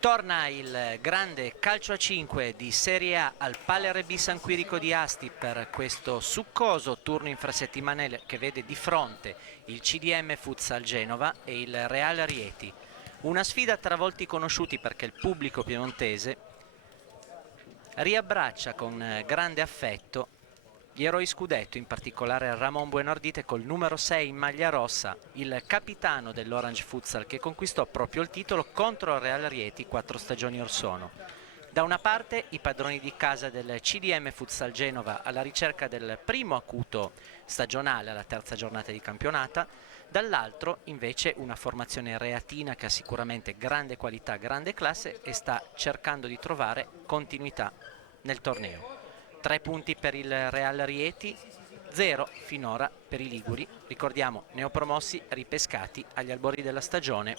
Torna il grande calcio a 5 di Serie A al Paler B San Quirico di Asti per questo succoso turno infrasettimanale che vede di fronte il CDM Futsal Genova e il Real Rieti. Una sfida tra volti conosciuti perché il pubblico piemontese riabbraccia con grande affetto gli eroi scudetto, in particolare Ramon Buenardite col numero 6 in maglia rossa, il capitano dell'Orange Futsal che conquistò proprio il titolo contro il Real Rieti 4 stagioni or sono. Da una parte i padroni di casa del CDM Futsal Genova alla ricerca del primo acuto stagionale alla terza giornata di campionata, dall'altro invece una formazione reatina che ha sicuramente grande qualità, grande classe e sta cercando di trovare continuità nel torneo. 3 punti per il Real Rieti, 0 finora per i liguri. Ricordiamo, neopromossi ripescati agli albori della stagione.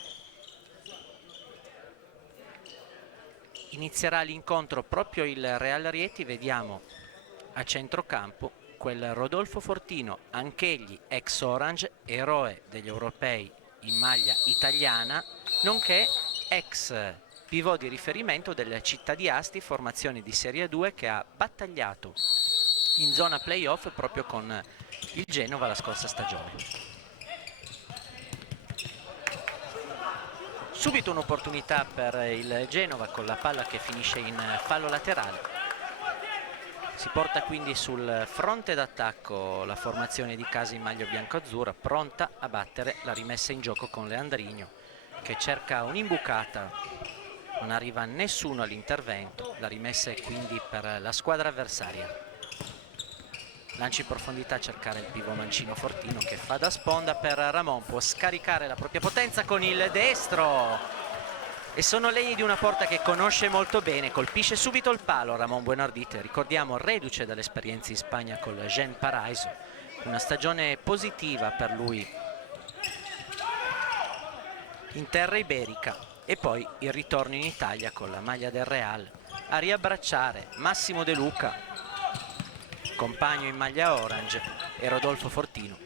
Inizierà l'incontro proprio il Real Rieti, vediamo a centrocampo quel Rodolfo Fortino, anch'egli ex Orange, eroe degli europei in maglia italiana, nonché ex pivot di riferimento della città di Asti, formazione di Serie 2 che ha battagliato in zona playoff proprio con il Genova la scorsa stagione. Subito un'opportunità per il Genova con la palla che finisce in fallo laterale. Si porta quindi sul fronte d'attacco la formazione di casa in maglia bianco-azzurra, pronta a battere la rimessa in gioco con Leandrigno che cerca un'imbucata. Non arriva nessuno all'intervento, la rimessa è quindi per la squadra avversaria. Lancio in profondità a cercare il pivot mancino Fortino che fa da sponda per Ramon, può scaricare la propria potenza con il destro e sono legni di una porta che conosce molto bene, colpisce subito il palo Ramon Buenardite, ricordiamo reduce dall'esperienza in Spagna col Gen Paraiso, una stagione positiva per lui in terra iberica. E poi il ritorno in Italia con la maglia del Real a riabbracciare Massimo De Luca, compagno in maglia orange, e Rodolfo Fortino.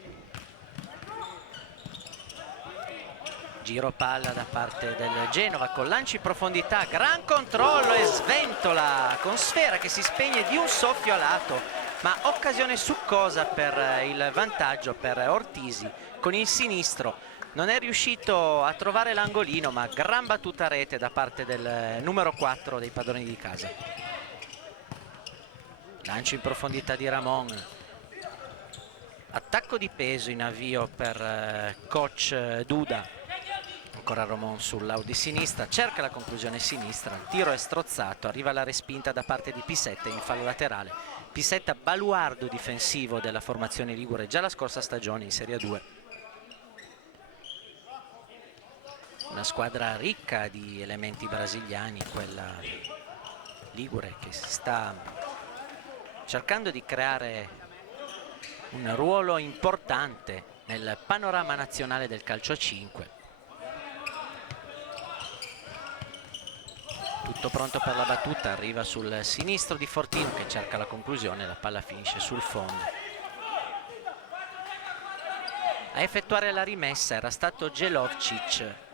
Giro palla da parte del Genova con lanci in profondità, gran controllo e sventola con sfera che si spegne di un soffio a lato, ma occasione succosa per il vantaggio per Ortisi con il sinistro. Non è riuscito a trovare l'angolino, ma gran battuta a rete da parte del numero 4 dei padroni di casa. Lancio in profondità di Ramon. Attacco di peso in avvio per coach Duda. Ancora Ramon sull'out di sinistra, cerca la conclusione sinistra, il tiro è strozzato, arriva la respinta da parte di Pisetta in fallo laterale. Pisetta baluardo difensivo della formazione ligure già la scorsa stagione in Serie 2. Una squadra ricca di elementi brasiliani, quella ligure, che si sta cercando di creare un ruolo importante nel panorama nazionale del calcio a 5. Tutto pronto per la battuta, arriva sul sinistro di Fortino che cerca la conclusione, la palla finisce sul fondo. A effettuare la rimessa era stato Jelovcic.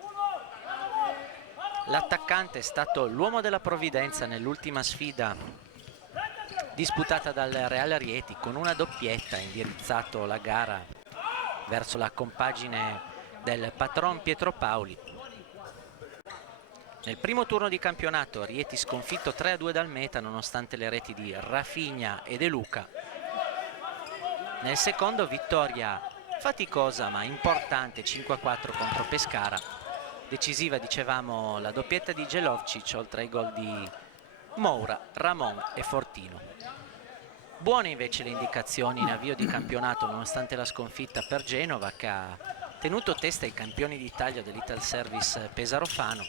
L'attaccante è stato l'uomo della provvidenza nell'ultima sfida disputata dal Real Rieti, con una doppietta indirizzato la gara verso la compagine del patron Pietro Paoli. Nel primo turno di campionato Rieti sconfitto 3-2 dal Meta nonostante le reti di Rafinha e De Luca. Nel secondo vittoria faticosa ma importante 5-4 contro Pescara. Decisiva, dicevamo, la doppietta di Jelovcic oltre ai gol di Moura, Ramon e Fortino. Buone invece le indicazioni in avvio di campionato nonostante la sconfitta per Genova, che ha tenuto testa ai campioni d'Italia dell'Ital Service Pesarofano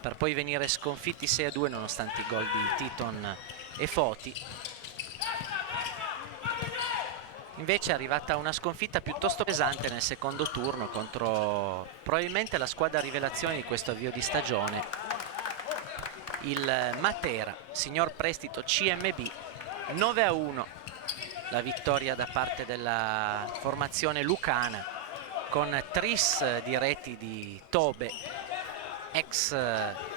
per poi venire sconfitti 6-2 nonostante i gol di Titon e Foti. Invece è arrivata una sconfitta piuttosto pesante nel secondo turno contro probabilmente la squadra rivelazione di questo avvio di stagione, il Matera, signor prestito CMB. 9-1 la vittoria da parte della formazione lucana, con tris di reti di Tobe ex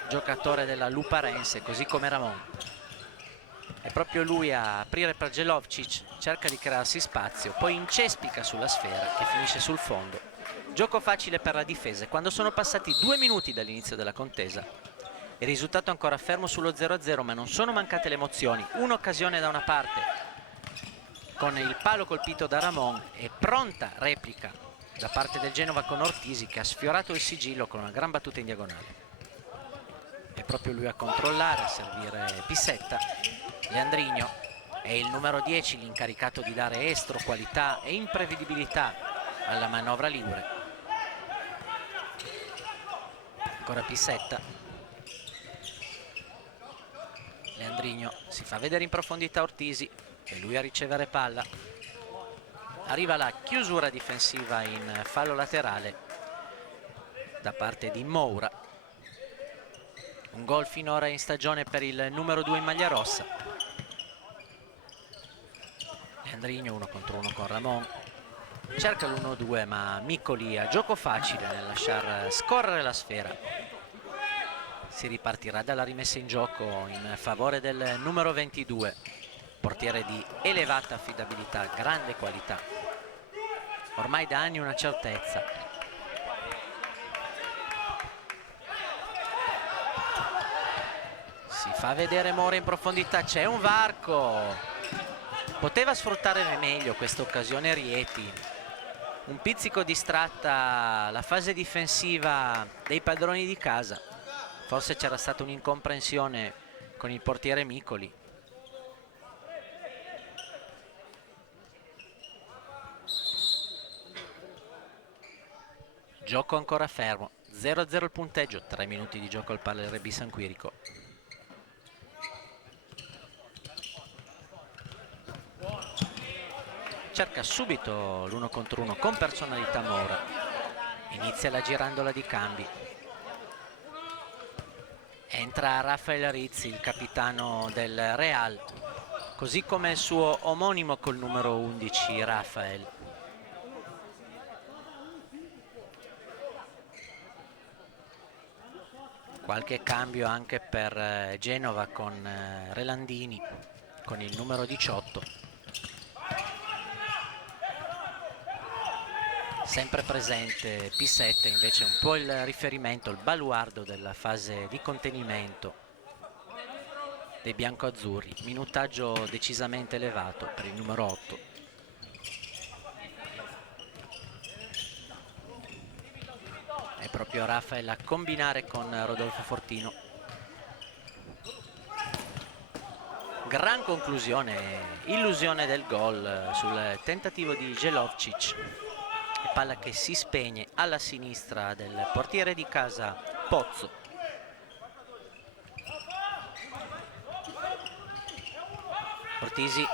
giocatore della Luparense, così come Ramon. È proprio lui a aprire per Jelovcic, cerca di crearsi spazio, poi incespica sulla sfera che finisce sul fondo. Gioco facile per la difesa. Quando sono passati 2 minuti dall'inizio della contesa, il risultato ancora fermo sullo 0-0, ma non sono mancate le emozioni. Un'occasione da una parte con il palo colpito da Ramon e pronta replica da parte del Genova con Ortisi, che ha sfiorato il sigillo con una gran battuta in diagonale. È proprio lui a controllare, a servire Pissetta. Leandrigno è il numero 10, l'incaricato di dare estro, qualità e imprevedibilità alla manovra ligure. Ancora Pissetta. Leandrigno si fa vedere in profondità Ortisi, è lui a ricevere palla. Arriva la chiusura difensiva in fallo laterale da parte di Moura. Un gol finora in stagione per il numero 2 in maglia rossa. Leandrigno 1 contro 1 con Ramon. Cerca l'1-2, ma Miccoli ha gioco facile nel lasciar scorrere la sfera. Si ripartirà dalla rimessa in gioco in favore del numero 22, portiere di elevata affidabilità, grande qualità. Ormai da anni una certezza. Si fa vedere Mora in profondità, c'è un varco. Poteva sfruttare meglio questa occasione Rieti. Un pizzico distratta la fase difensiva dei padroni di casa. Forse c'era stata un'incomprensione con il portiere Miccoli. Gioco ancora fermo, 0-0 il punteggio, 3 minuti di gioco al Palla RB San Quirico. Cerca subito l'1 contro 1 con personalità Moura. Inizia la girandola di cambi. Entra Rafael Rizzi, il capitano del Real, così come il suo omonimo col numero 11 Rafael. Qualche cambio anche per Genova con Relandini con il numero 18. Sempre presente Pissetta, invece un po' il riferimento, il baluardo della fase di contenimento dei biancoazzurri. Minutaggio decisamente elevato per il numero 8. È proprio Rafael a combinare con Rodolfo Fortino. Gran conclusione, illusione del gol sul tentativo di Jelovcic. Palla che si spegne alla sinistra del portiere di casa Pozzo. Ortisi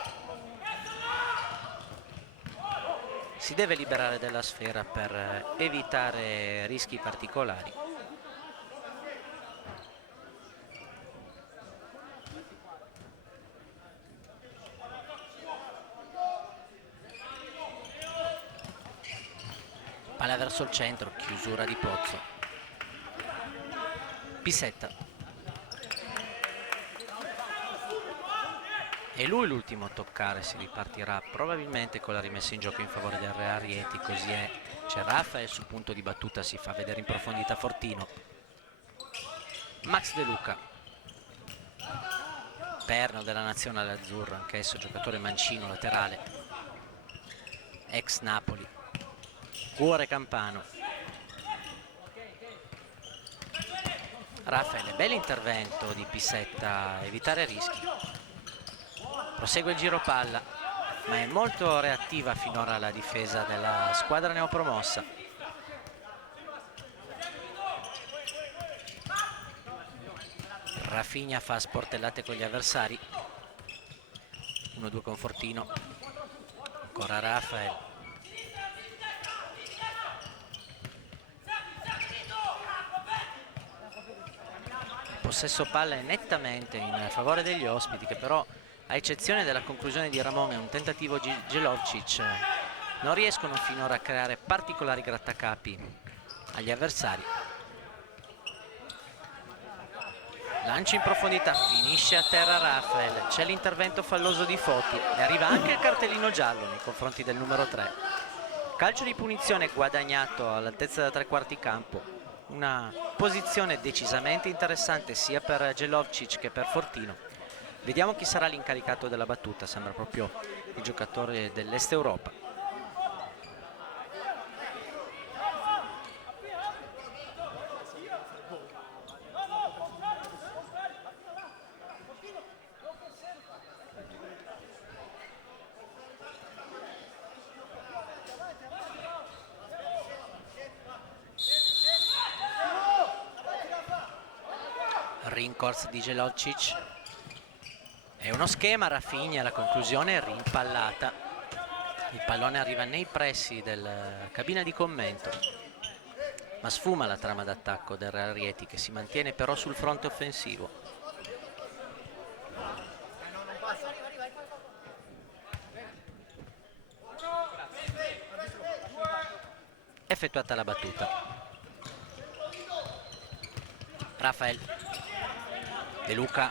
si deve liberare della sfera per evitare rischi particolari. Palla verso il centro, chiusura di Pozzo. Pissetta. E lui l'ultimo a toccare, si ripartirà probabilmente con la rimessa in gioco in favore del Real Rieti, così è. C'è Rafael sul punto di battuta, si fa vedere in profondità Fortino. Max De Luca, perno della nazionale azzurra, anch'esso giocatore mancino, laterale, ex Napoli, cuore campano. Raffaele, bell'intervento di Pissetta, evitare rischi. Prosegue il giro palla, ma è molto reattiva finora la difesa della squadra neopromossa. Rafinha fa sportellate con gli avversari. 1-2 con Fortino. Ancora Rafael. Il possesso palla è nettamente in favore degli ospiti, che però, a eccezione della conclusione di Ramon e un tentativo di Jelovcic, non riescono finora a creare particolari grattacapi agli avversari. Lancio in profondità, finisce a terra Rafael, c'è l'intervento falloso di Foti e arriva anche il cartellino giallo nei confronti del numero 3. Calcio di punizione guadagnato all'altezza da 3/4 campo, una posizione decisamente interessante sia per Jelovcic che per Fortino. Vediamo chi sarà l'incaricato della battuta, sembra proprio il giocatore dell'Est Europa. Rincorsa di Jelovcic, è uno schema, Rafinha, la conclusione è rimpallata, il pallone arriva nei pressi della cabina di commento, ma sfuma la trama d'attacco del Real Rieti, che si mantiene però sul fronte offensivo. Effettuata la battuta, Rafael, De Luca,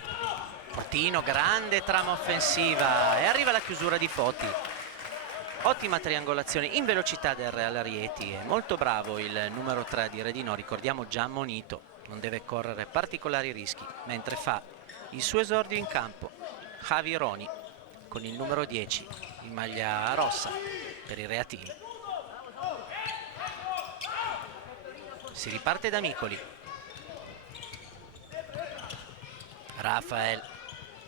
Fortino, grande trama offensiva e arriva la chiusura di Foti. Ottima triangolazione in velocità del Real Rieti, è molto bravo il numero 3 di Redino, ricordiamo già ammonito, non deve correre particolari rischi, mentre fa il suo esordio in campo Javi Roni con il numero 10 in maglia rossa per i reatini. Si riparte da Micoli, Rafael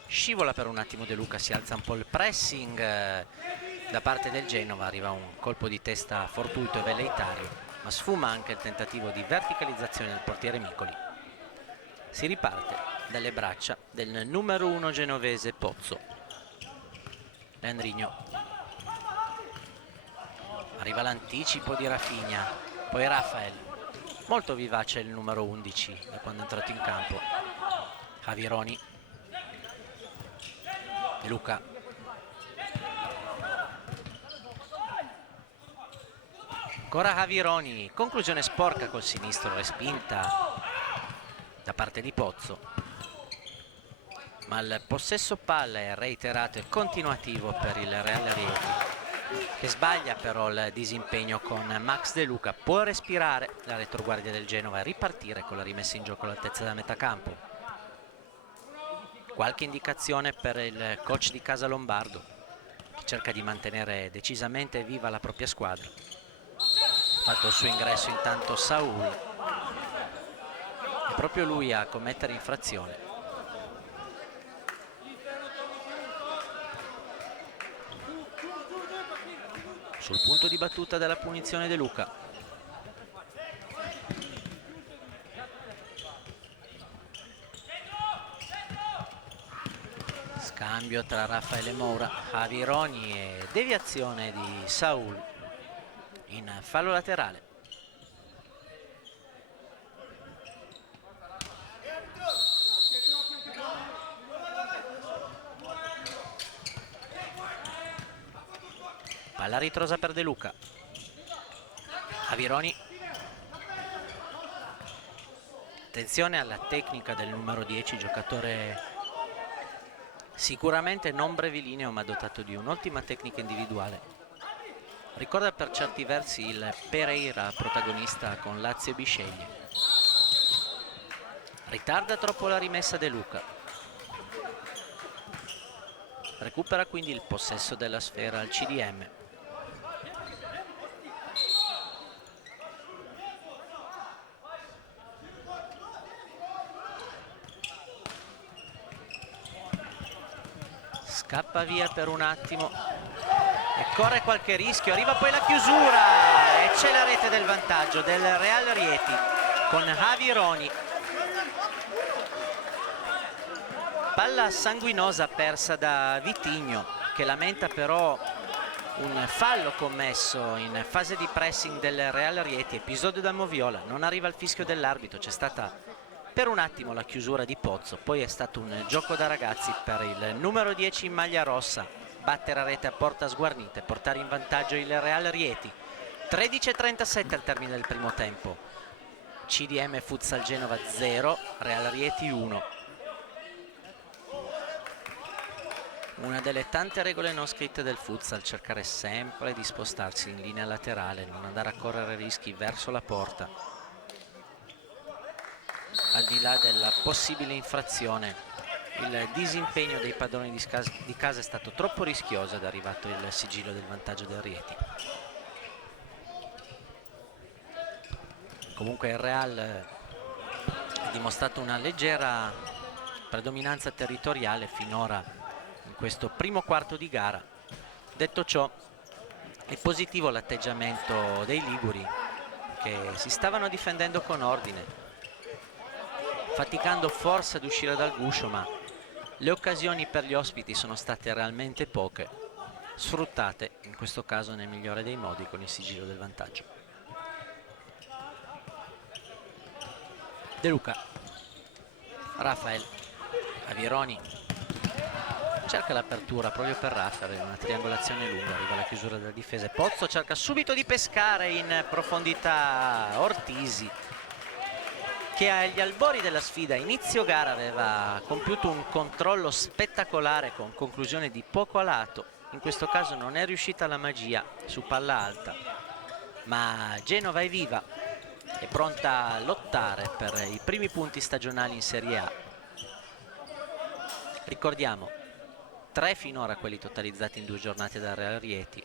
scivola per un attimo De Luca, si alza un po' il pressing da parte del Genova, arriva un colpo di testa fortuito e velleitario, ma sfuma anche il tentativo di verticalizzazione del portiere Micoli. Si riparte dalle braccia del numero 1 genovese Pozzo. Leandrino, arriva l'anticipo di Rafinha, poi Rafael, molto vivace il numero 11 da quando è entrato in campo. Javi Roni, De Luca, ancora Javi Roni, conclusione sporca col sinistro, respinta da parte di Pozzo, ma il possesso palla è reiterato e continuativo per il Real Rieti, che sbaglia però il disimpegno con Max De Luca. Può respirare la retroguardia del Genova e ripartire con la rimessa in gioco all'altezza da metà campo. Qualche indicazione per il coach di casa Lombardo, che cerca di mantenere decisamente viva la propria squadra. Fatto il suo ingresso intanto Saul, è proprio lui a commettere infrazione. Sul punto di battuta della punizione De Luca. Scambio tra Raffaele Moura, Javi Roni e deviazione di Saul in fallo laterale. Palla ritrosa per De Luca. Javi Roni. Attenzione alla tecnica del numero 10, giocatore sicuramente non brevilineo ma dotato di un'ottima tecnica individuale. Ricorda per certi versi il Pereira protagonista con Lazio e Bisceglie. Ritarda troppo la rimessa De Luca. Recupera quindi il possesso della sfera al CDM. Scappa via per un attimo e corre qualche rischio, arriva poi la chiusura e c'è la rete del vantaggio del Real Rieti con Javi Roni. Palla sanguinosa persa da Vitinho, che lamenta però un fallo commesso in fase di pressing del Real Rieti, episodio da Moviola. Non arriva il fischio dell'arbitro, c'è stata per un attimo la chiusura di Pozzo, poi è stato un gioco da ragazzi per il numero 10 in maglia rossa, battere a rete a porta sguarnita e portare in vantaggio il Real Rieti. 13:37 al termine del primo tempo. CDM Futsal Genova 0, Real Rieti 1. Una delle tante regole non scritte del futsal, cercare sempre di spostarsi in linea laterale, non andare a correre rischi verso la porta. Al di là della possibile infrazione, il disimpegno dei padroni di casa è stato troppo rischioso ed è arrivato il sigillo del vantaggio del Rieti. Comunque il Real ha dimostrato una leggera predominanza territoriale finora in questo primo quarto di gara. Detto ciò, è positivo l'atteggiamento dei liguri, che si stavano difendendo con ordine, faticando forse ad uscire dal guscio, ma le occasioni per gli ospiti sono state realmente poche, sfruttate in questo caso nel migliore dei modi con il sigillo del vantaggio. De Luca, Rafael, Avironi, cerca l'apertura proprio per Rafael, una triangolazione lunga, arriva alla chiusura della difesa. Pozzo cerca subito di pescare in profondità Ortisi, che agli albori della sfida inizio gara aveva compiuto un controllo spettacolare con conclusione di poco a lato. In questo caso non è riuscita la magia su palla alta, ma Genova è viva, è pronta a lottare per i primi punti stagionali in Serie A. Ricordiamo, 3 finora quelli totalizzati in 2 giornate da Real Rieti,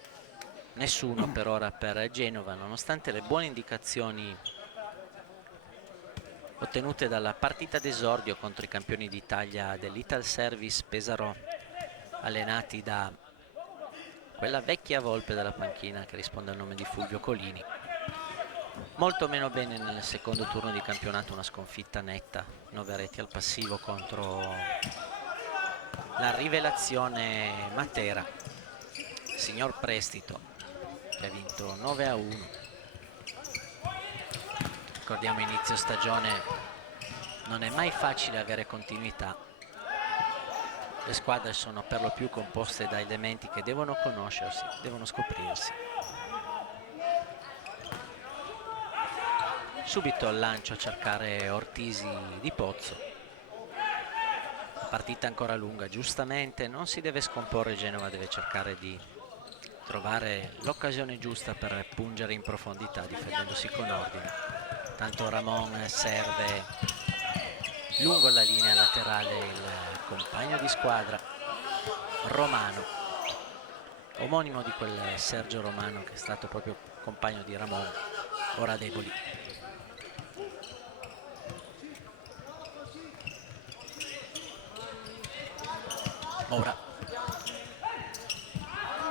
nessuno per ora per Genova, nonostante le buone indicazioni ottenute dalla partita d'esordio contro i campioni d'Italia dell'Ital Service Pesaro, allenati da quella vecchia volpe della panchina che risponde al nome di Fulvio Colini. Molto meno bene nel secondo turno di campionato, una sconfitta netta, 9 reti al passivo contro la rivelazione Matera, signor Prestito, che ha vinto 9-1. Ricordiamo, inizio stagione non è mai facile avere continuità, le squadre sono per lo più composte da elementi che devono conoscersi, devono scoprirsi. Subito al lancio a cercare Ortisi di Pozzo, partita ancora lunga, giustamente non si deve scomporre Genova, deve cercare di trovare l'occasione giusta per pungere in profondità difendendosi con ordine. Tanto Ramon serve lungo la linea laterale il compagno di squadra Romano, omonimo di quel Sergio Romano che è stato proprio compagno di Ramon, ora deboli. Ora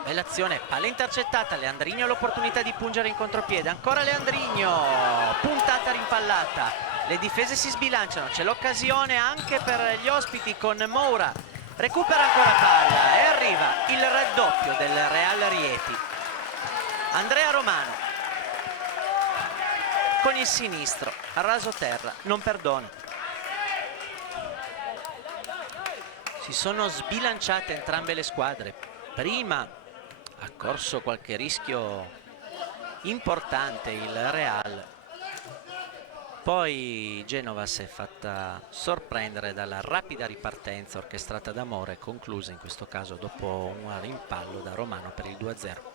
bella azione, palla intercettata, Leandrigno ha l'opportunità di pungere in contropiede, ancora Leandrigno, puntata rimpallata, le difese si sbilanciano, c'è l'occasione anche per gli ospiti con Moura, recupera ancora palla e arriva il raddoppio del Real Rieti. Andrea Romano con il sinistro a raso terra, non perdona. Si sono sbilanciate entrambe le squadre, prima ha corso qualche rischio importante il Real, poi Genova si è fatta sorprendere dalla rapida ripartenza orchestrata da Mora e conclusa in questo caso dopo un rimpallo da Romano per il 2-0.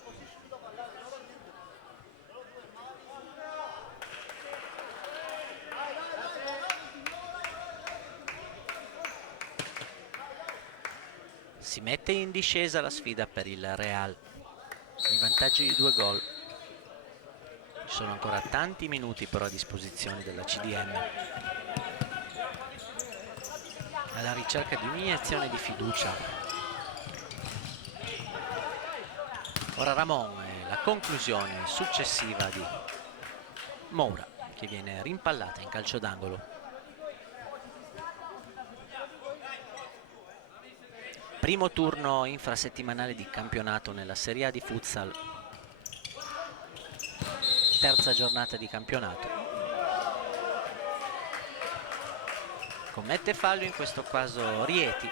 Si mette in discesa la sfida per il Real, in vantaggio di 2 gol. Ci sono ancora tanti minuti però a disposizione della CDM, alla ricerca di un'iniezione di fiducia. Ora Ramon e la conclusione successiva di Moura, che viene rimpallata in calcio d'angolo. Primo turno infrasettimanale di campionato nella Serie A di futsal, terza giornata di campionato. Commette fallo in questo caso Rieti.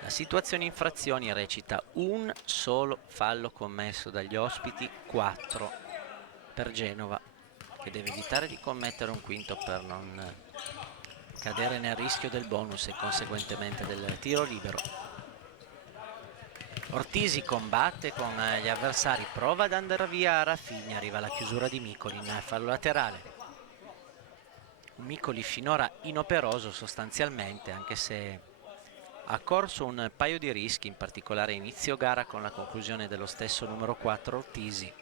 La situazione infrazioni recita un solo fallo commesso dagli ospiti, 4 per Genova, che deve evitare di commettere un quinto per non cadere nel rischio del bonus e conseguentemente del tiro libero. Ortisi combatte con gli avversari, prova ad andare via Rafinha, arriva alla chiusura di Micoli in fallo laterale. Micoli finora inoperoso sostanzialmente, anche se ha corso un paio di rischi, in particolare inizio gara con la conclusione dello stesso numero 4 Ortisi,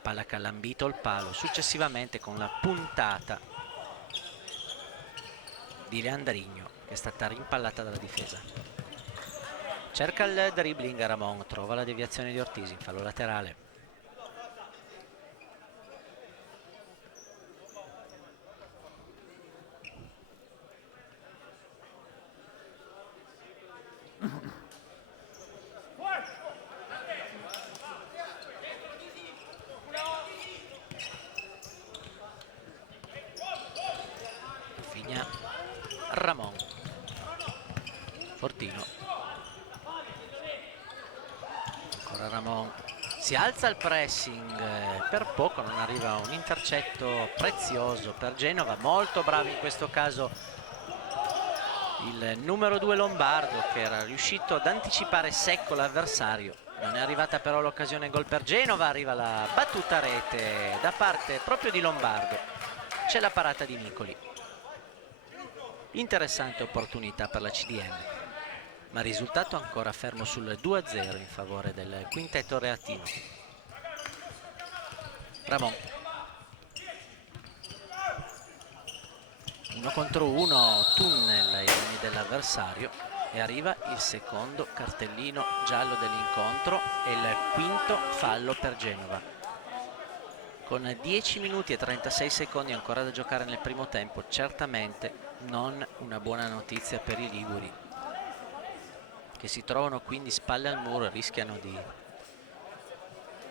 palla che ha lambito il palo, successivamente con la puntata di Leandrigno che è stata rimpallata dalla difesa. Cerca il dribbling Ramon, trova la deviazione di Ortisi in fallo laterale. Figna Ramon, Fortino, ancora Ramon, si alza il pressing, per poco non arriva un intercetto prezioso per Genova. Molto bravo in questo caso il numero 2 Lombardo, che era riuscito ad anticipare secco l'avversario. Non è arrivata però l'occasione gol per Genova, arriva la battuta a rete da parte proprio di Lombardo, c'è la parata di Micoli. Interessante opportunità per la CDM, ma risultato ancora fermo sul 2-0 in favore del quintetto reattivo. Ramon, 1 contro 1, tunnel ai danni dell'avversario e arriva il secondo cartellino giallo dell'incontro e il quinto fallo per Genova. Con 10 minuti e 36 secondi ancora da giocare nel primo tempo, certamente non una buona notizia per i liguri, che si trovano quindi spalle al muro e rischiano di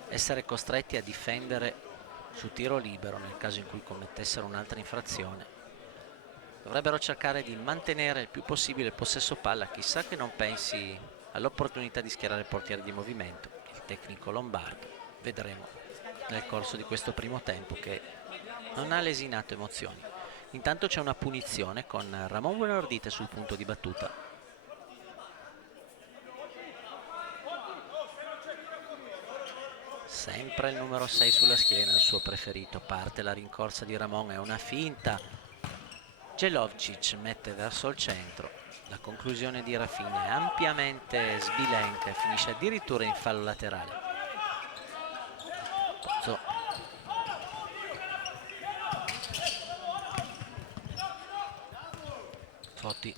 essere costretti a difendere su tiro libero nel caso in cui commettessero un'altra infrazione. Dovrebbero cercare di mantenere il più possibile il possesso palla, chissà che non pensi all'opportunità di schierare il portiere di movimento, il tecnico Lombardo. Vedremo nel corso di questo primo tempo, che non ha lesinato emozioni. Intanto c'è una punizione con Ramon Buenardite sul punto di battuta. Sempre il numero 6 sulla schiena, il suo preferito. Parte la rincorsa di Ramon, è una finta. Jelovcic mette verso il centro. La conclusione di Rafinha è ampiamente sbilenca e finisce addirittura in fallo laterale. Pozzo. Totti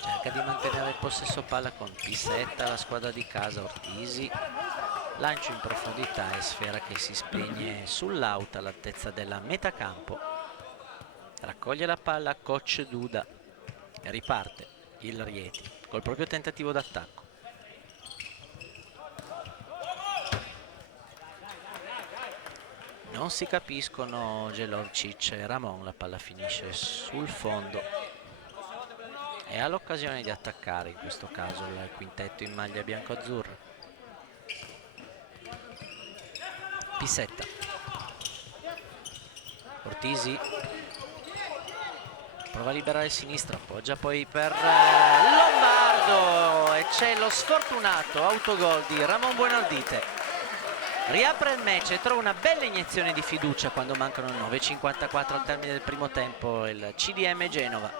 cerca di mantenere il possesso palla con Pissetta, la squadra di casa. Ortisi, lancio in profondità e sfera che si spegne sull'out all'altezza della metà campo. Raccoglie la palla coach Duda e riparte il Rieti col proprio tentativo d'attacco. Non si capiscono Jelovcic e Ramon, la palla finisce sul fondo e ha l'occasione di attaccare in questo caso il quintetto in maglia bianco-azzurra. Pissetta, Ortisi prova a liberare il sinistro, appoggia poi per Lombardo e c'è lo sfortunato autogol di Ramon Buenardite. Riapre il match e trova una bella iniezione di fiducia quando mancano 9,54 al termine del primo tempo il CDM Genova.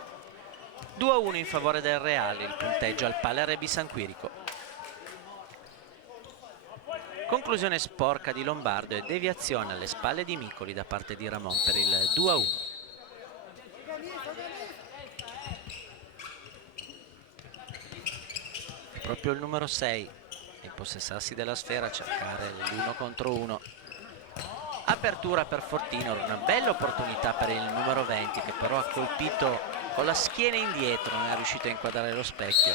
2-1 in favore del Reale, il punteggio al Palermo San Quirico. Conclusione sporca di Lombardo e deviazione alle spalle di Micoli da parte di Ramon per il 2-1. Proprio il numero 6 a impossessarsi della sfera, a cercare l'1 contro 1. Apertura per Fortino, una bella opportunità per il numero 20 che però ha colpito con la schiena indietro, non è riuscito a inquadrare lo specchio.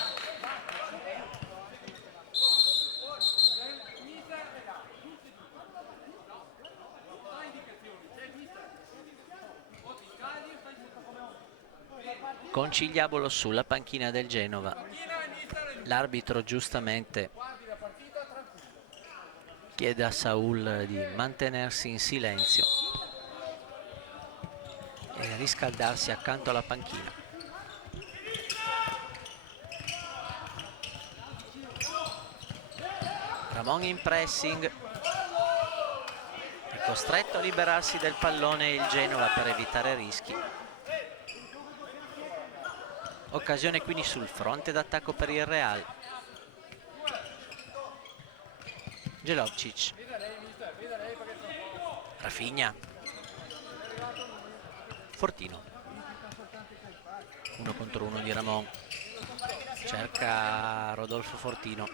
Concigliabolo sulla panchina del Genova. L'arbitro giustamente chiede a Saul di mantenersi in silenzio e riscaldarsi accanto alla panchina. Ramon in pressing, è costretto a liberarsi del pallone il Genova per evitare rischi. Occasione quindi sul fronte d'attacco per il Real. Jelovcic, Rafinha, Fortino, 1 contro 1 di Ramon, cerca Rodolfo Fortino,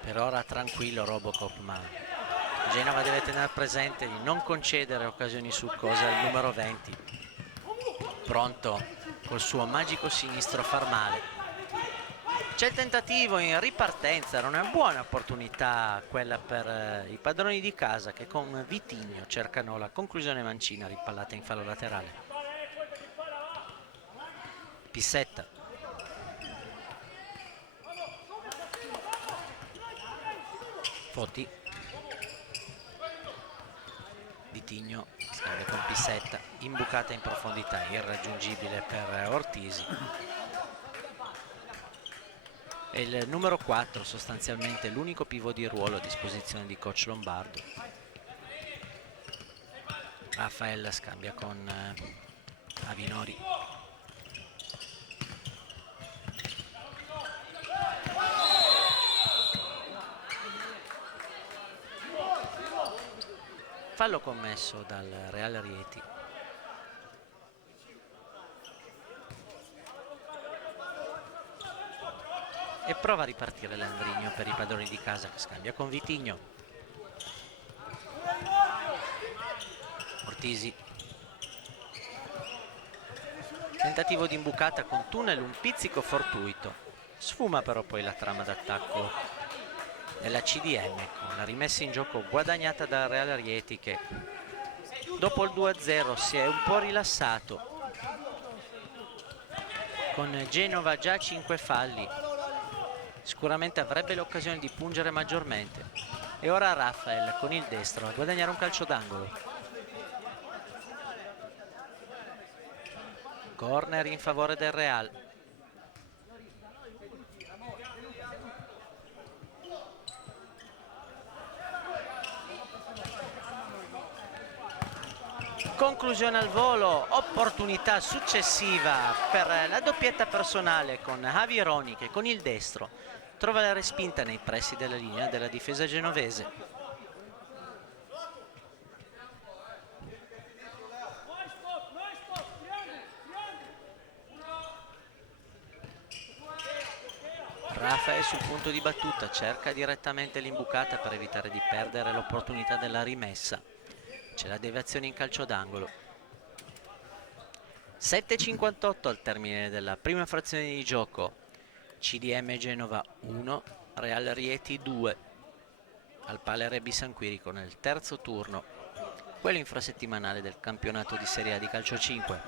per ora tranquillo Robocop, ma Genova deve tenere presente di non concedere occasioni succose al numero 20, pronto col suo magico sinistro a far male. C'è il tentativo in ripartenza, era una buona opportunità quella per i padroni di casa che con Vitigno cercano la conclusione mancina, ripallata in fallo laterale. Pissetta. Foti. Vitigno scambia con Pissetta, imbucata in profondità, irraggiungibile per Ortisi. È il numero 4 sostanzialmente l'unico pivot di ruolo a disposizione di coach Lombardo. Rafael scambia con Avinori. Fallo commesso dal Real Rieti. E prova a ripartire Landrigno per i padroni di casa, che scambia con Vitigno. Ortisi. Tentativo di imbucata con tunnel, un pizzico fortuito. Sfuma però poi la trama d'attacco della CDM, con la rimessa in gioco guadagnata dal Real Rieti, che dopo il 2-0 si è un po' rilassato, con Genova già a 5 falli. Sicuramente avrebbe l'occasione di pungere maggiormente. E ora Rafael con il destro a guadagnare un calcio d'angolo. Corner in favore del Real. Conclusione al volo, opportunità successiva per la doppietta personale con Avironi, che con il destro trova la respinta nei pressi della linea della difesa genovese. Rafael sul punto di battuta cerca direttamente l'imbucata per evitare di perdere l'opportunità della rimessa. C'è la deviazione in calcio d'angolo. 7:58 al termine della prima frazione di gioco. CDM Genova 1, Real Rieti 2. Al Pale Rebbi San Quirico nel terzo turno, quello infrasettimanale del campionato di Serie A di calcio 5.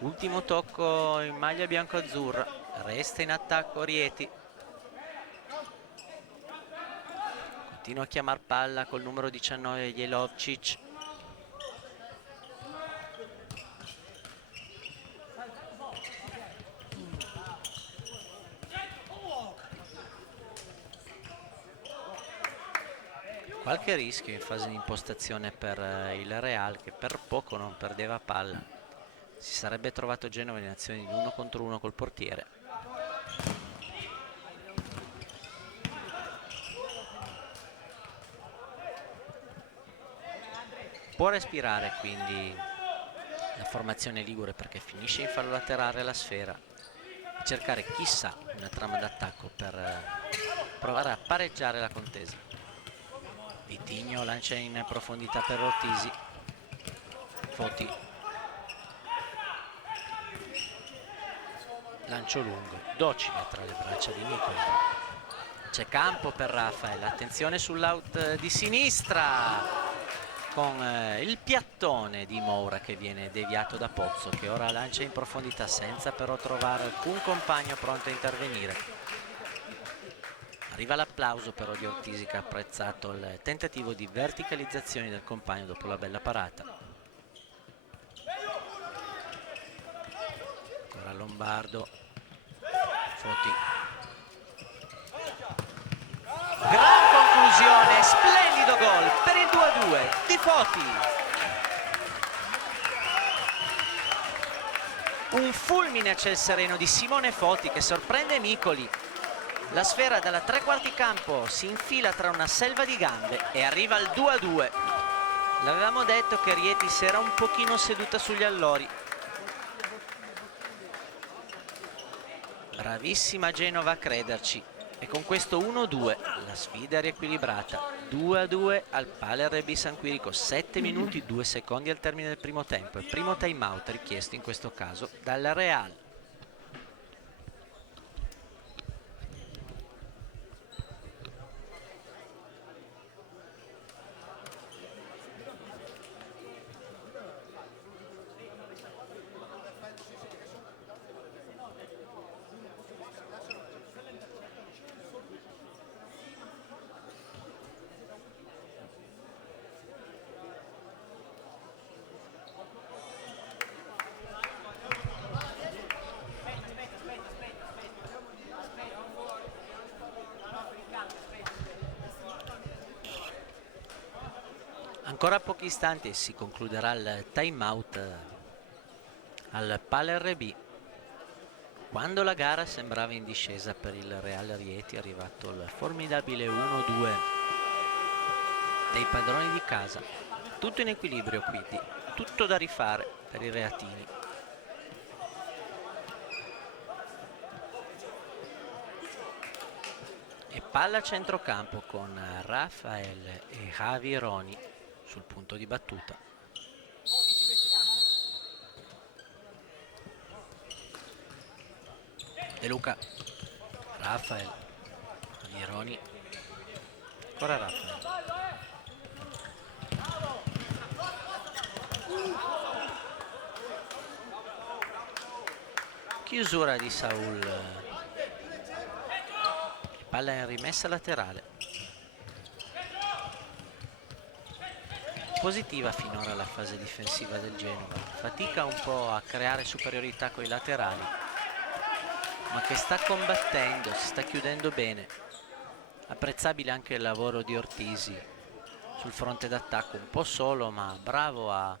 Ultimo tocco in maglia bianco-azzurra, resta in attacco Rieti. Continua a chiamare palla col numero 19 Jelovcic. Qualche rischio in fase di impostazione per il Real, che per poco non perdeva palla. Si sarebbe trovato Genova in azione di 1 contro 1 col portiere. Può respirare quindi la formazione ligure, perché finisce in fallo laterale la sfera, e cercare chissà una trama d'attacco per provare a pareggiare la contesa. Vitigno lancia in profondità per Ortisi. Foti. Lancio lungo, docile tra le braccia di Nicola. C'è campo per Rafael, attenzione sull'out di sinistra, con il piattone di Moura che viene deviato da Pozzo, che ora lancia in profondità senza però trovare alcun compagno pronto a intervenire. Arriva l'applauso però di Ortisi, che ha apprezzato il tentativo di verticalizzazione del compagno dopo la bella parata. Ancora Lombardo, Foti. Gran conclusione, splendido gol per il 2-2 di Foti. Un fulmine a ciel sereno di Simone Foti che sorprende Micoli. La sfera dalla tre quarti campo si infila tra una selva di gambe e arriva al 2-2. L'avevamo detto che Rieti si era un pochino seduta sugli allori. Bravissima Genova a crederci. E con questo 1-2 la sfida è riequilibrata. 2-2 al Pale RB San Quirico, 7 minuti 2 secondi al termine del primo tempo. Il primo time out richiesto in questo caso dal Real. Ancora pochi istanti e si concluderà il time out al Pale RB. Quando la gara sembrava in discesa per il Real Rieti, è arrivato il formidabile 1-2 dei padroni di casa. Tutto in equilibrio quindi, tutto da rifare per i reatini. E palla a centrocampo con Rafael e Javi Roni sul punto di battuta. De Luca, Rafael, Javi Roni, ancora Rafael. Chiusura di Saul. Palla in rimessa laterale. Positiva finora la fase difensiva del Genova, fatica un po' a creare superiorità con i laterali, ma che sta combattendo, si sta chiudendo bene. Apprezzabile anche il lavoro di Ortisi sul fronte d'attacco, un po' solo ma bravo a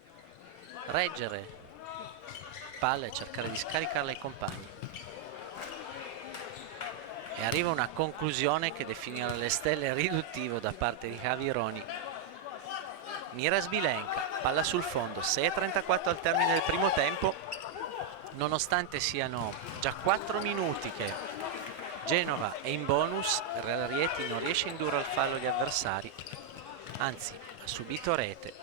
reggere palla e cercare di scaricarla ai compagni. E arriva una conclusione che definire le stelle riduttivo da parte di Javi Roni. Mira Sbilenka, palla sul fondo, 6:34 al termine del primo tempo. Nonostante siano già 4 minuti che Genova è in bonus, il Real Rieti non riesce a indurre al fallo gli avversari, anzi ha subito rete.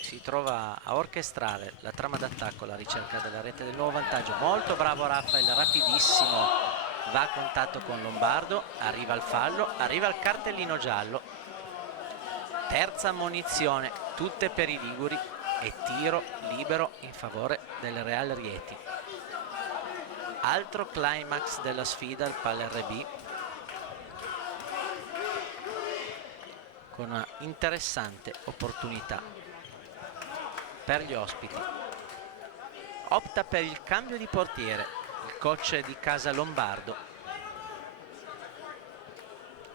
Si trova a orchestrare la trama d'attacco alla ricerca della rete del nuovo vantaggio. Molto bravo Rafael, rapidissimo, va a contatto con Lombardo, arriva al fallo, arriva al cartellino giallo. Terza ammonizione, tutte per i liguri, e tiro libero in favore del Real Rieti. Altro climax della sfida al Pale RB, con una interessante opportunità per gli ospiti. Opta per il cambio di portiere il coach di casa Lombardo.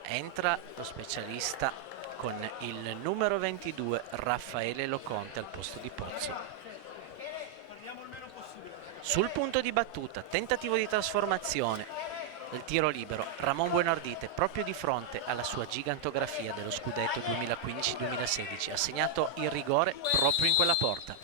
Entra lo specialista con il numero 22 Raffaele Loconte al posto di Pozzo. Sul punto di battuta, tentativo di trasformazione del tiro libero, Ramon Buenardite proprio di fronte alla sua gigantografia dello scudetto 2015-2016 ha segnato il rigore proprio in quella porta.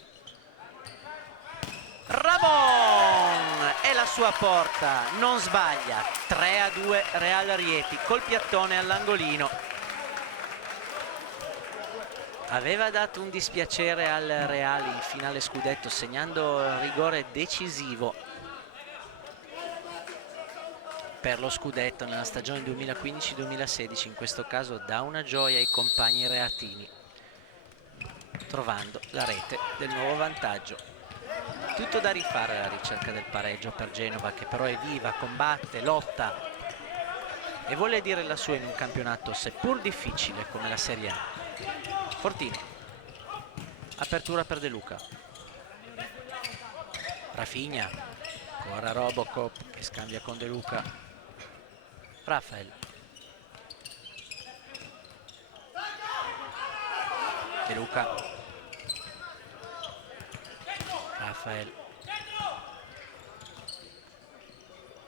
Ramon è la sua porta, non sbaglia. 3-2 Real Rieti col piattone all'angolino. Aveva dato un dispiacere al Real in finale scudetto segnando il rigore decisivo per lo scudetto nella stagione 2015-2016. In questo caso dà una gioia ai compagni reatini, trovando la rete del nuovo vantaggio. Tutto da rifare alla ricerca del pareggio per Genova, che però è viva, combatte, lotta. e vuole dire la sua in un campionato seppur difficile come la Serie A. Fortino, apertura per De Luca, Rafinha, ancora Robocop che scambia con De Luca, Rafael, De Luca, Rafael,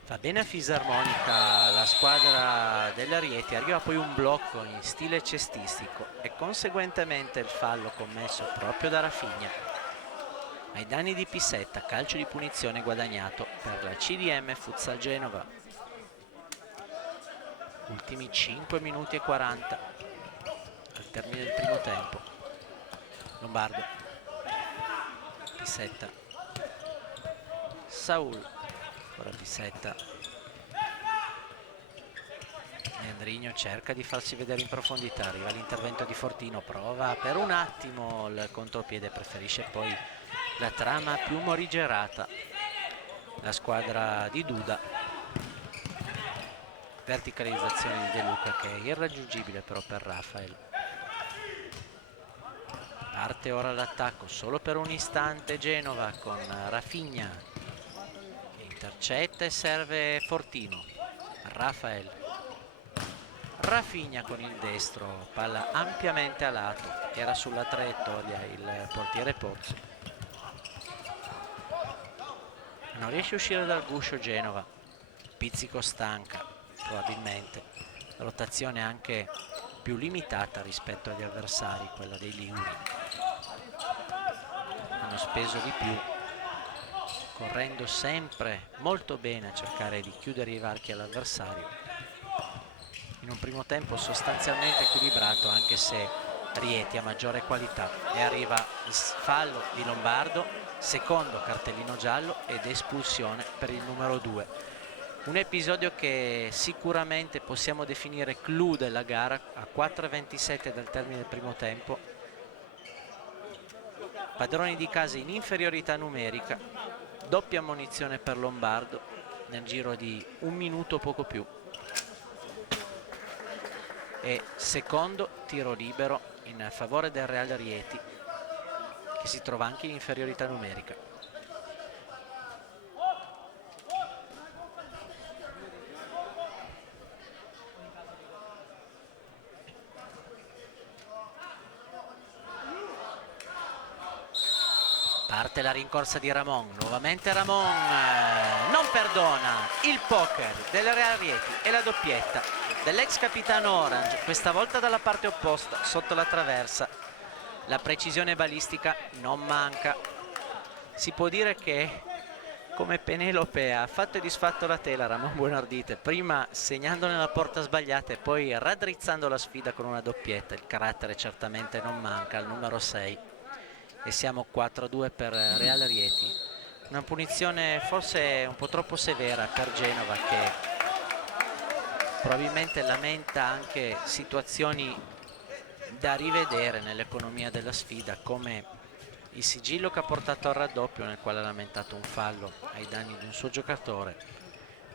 fa bene a fisarmonica la squadra dell'Arieti, arriva poi un blocco in stile cestistico e conseguentemente il fallo commesso proprio da Rafinha ai danni di Pissetta, calcio di punizione guadagnato per la CDM Futsal Genova. Ultimi 5 minuti e 40 al termine del primo tempo. Lombardo, Pissetta, Saul, ora Pissetta, Leandrigno cerca di farsi vedere in profondità, arriva l'intervento di Fortino, prova per un attimo il contropiede, preferisce poi la trama più morigerata, la squadra di Duda. Verticalizzazione di De Luca che è irraggiungibile però per Rafael. Parte ora l'attacco solo per un istante Genova con Rafinha che intercetta e serve Fortino. Rafael, Rafinha con il destro, palla ampiamente a lato, era sulla traiettoria il portiere Pozzo. Non riesce a uscire dal guscio Genova, pizzico stanca probabilmente, rotazione anche più limitata rispetto agli avversari, quella dei Liguri. Hanno speso di più, correndo sempre molto bene a cercare di chiudere i varchi all'avversario. In un primo tempo sostanzialmente equilibrato, anche se Rieti ha maggiore qualità, e arriva il fallo di Lombardo, secondo cartellino giallo ed espulsione per il numero 2. Un episodio che sicuramente possiamo definire clou della gara, a 4:27 dal termine del primo tempo. Padroni di casa in inferiorità numerica, doppia ammonizione per Lombardo nel giro di un minuto poco più. E secondo tiro libero in favore del Real Rieti, che si trova anche in inferiorità numerica. Parte la rincorsa di Ramon, nuovamente Ramon non perdona il poker del Real Rieti e la doppietta dell'ex capitano Orange, questa volta dalla parte opposta sotto la traversa. La precisione balistica non manca, si può dire che come Penelope ha fatto e disfatto la tela Ramon Buonardite, prima segnando nella porta sbagliata e poi raddrizzando la sfida con una doppietta. Il carattere certamente non manca al numero 6 e siamo 4-2 per Real Rieti. Una punizione forse un po' troppo severa per Genova, che probabilmente lamenta anche situazioni da rivedere nell'economia della sfida, come il sigillo che ha portato al raddoppio, nel quale ha lamentato un fallo ai danni di un suo giocatore,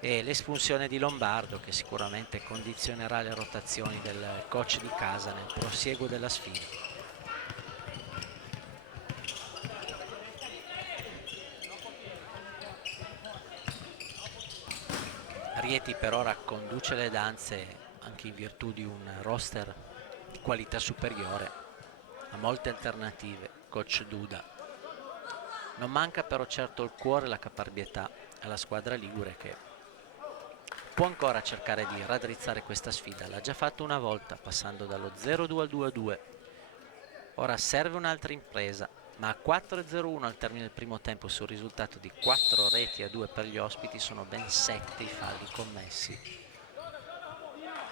e l'espulsione di Lombardo, che sicuramente condizionerà le rotazioni del coach di casa nel prosieguo della sfida. Rieti per ora conduce le danze anche in virtù di un roster di qualità superiore, ha molte alternative, coach Duda. Non manca però certo il cuore e la caparbietà alla squadra ligure, che può ancora cercare di raddrizzare questa sfida. L'ha già fatto una volta passando dallo 0-2 al 2-2, ora serve un'altra impresa, ma a 4-0-1 al termine del primo tempo, sul risultato di 4-2 per gli ospiti, sono ben 7 i falli commessi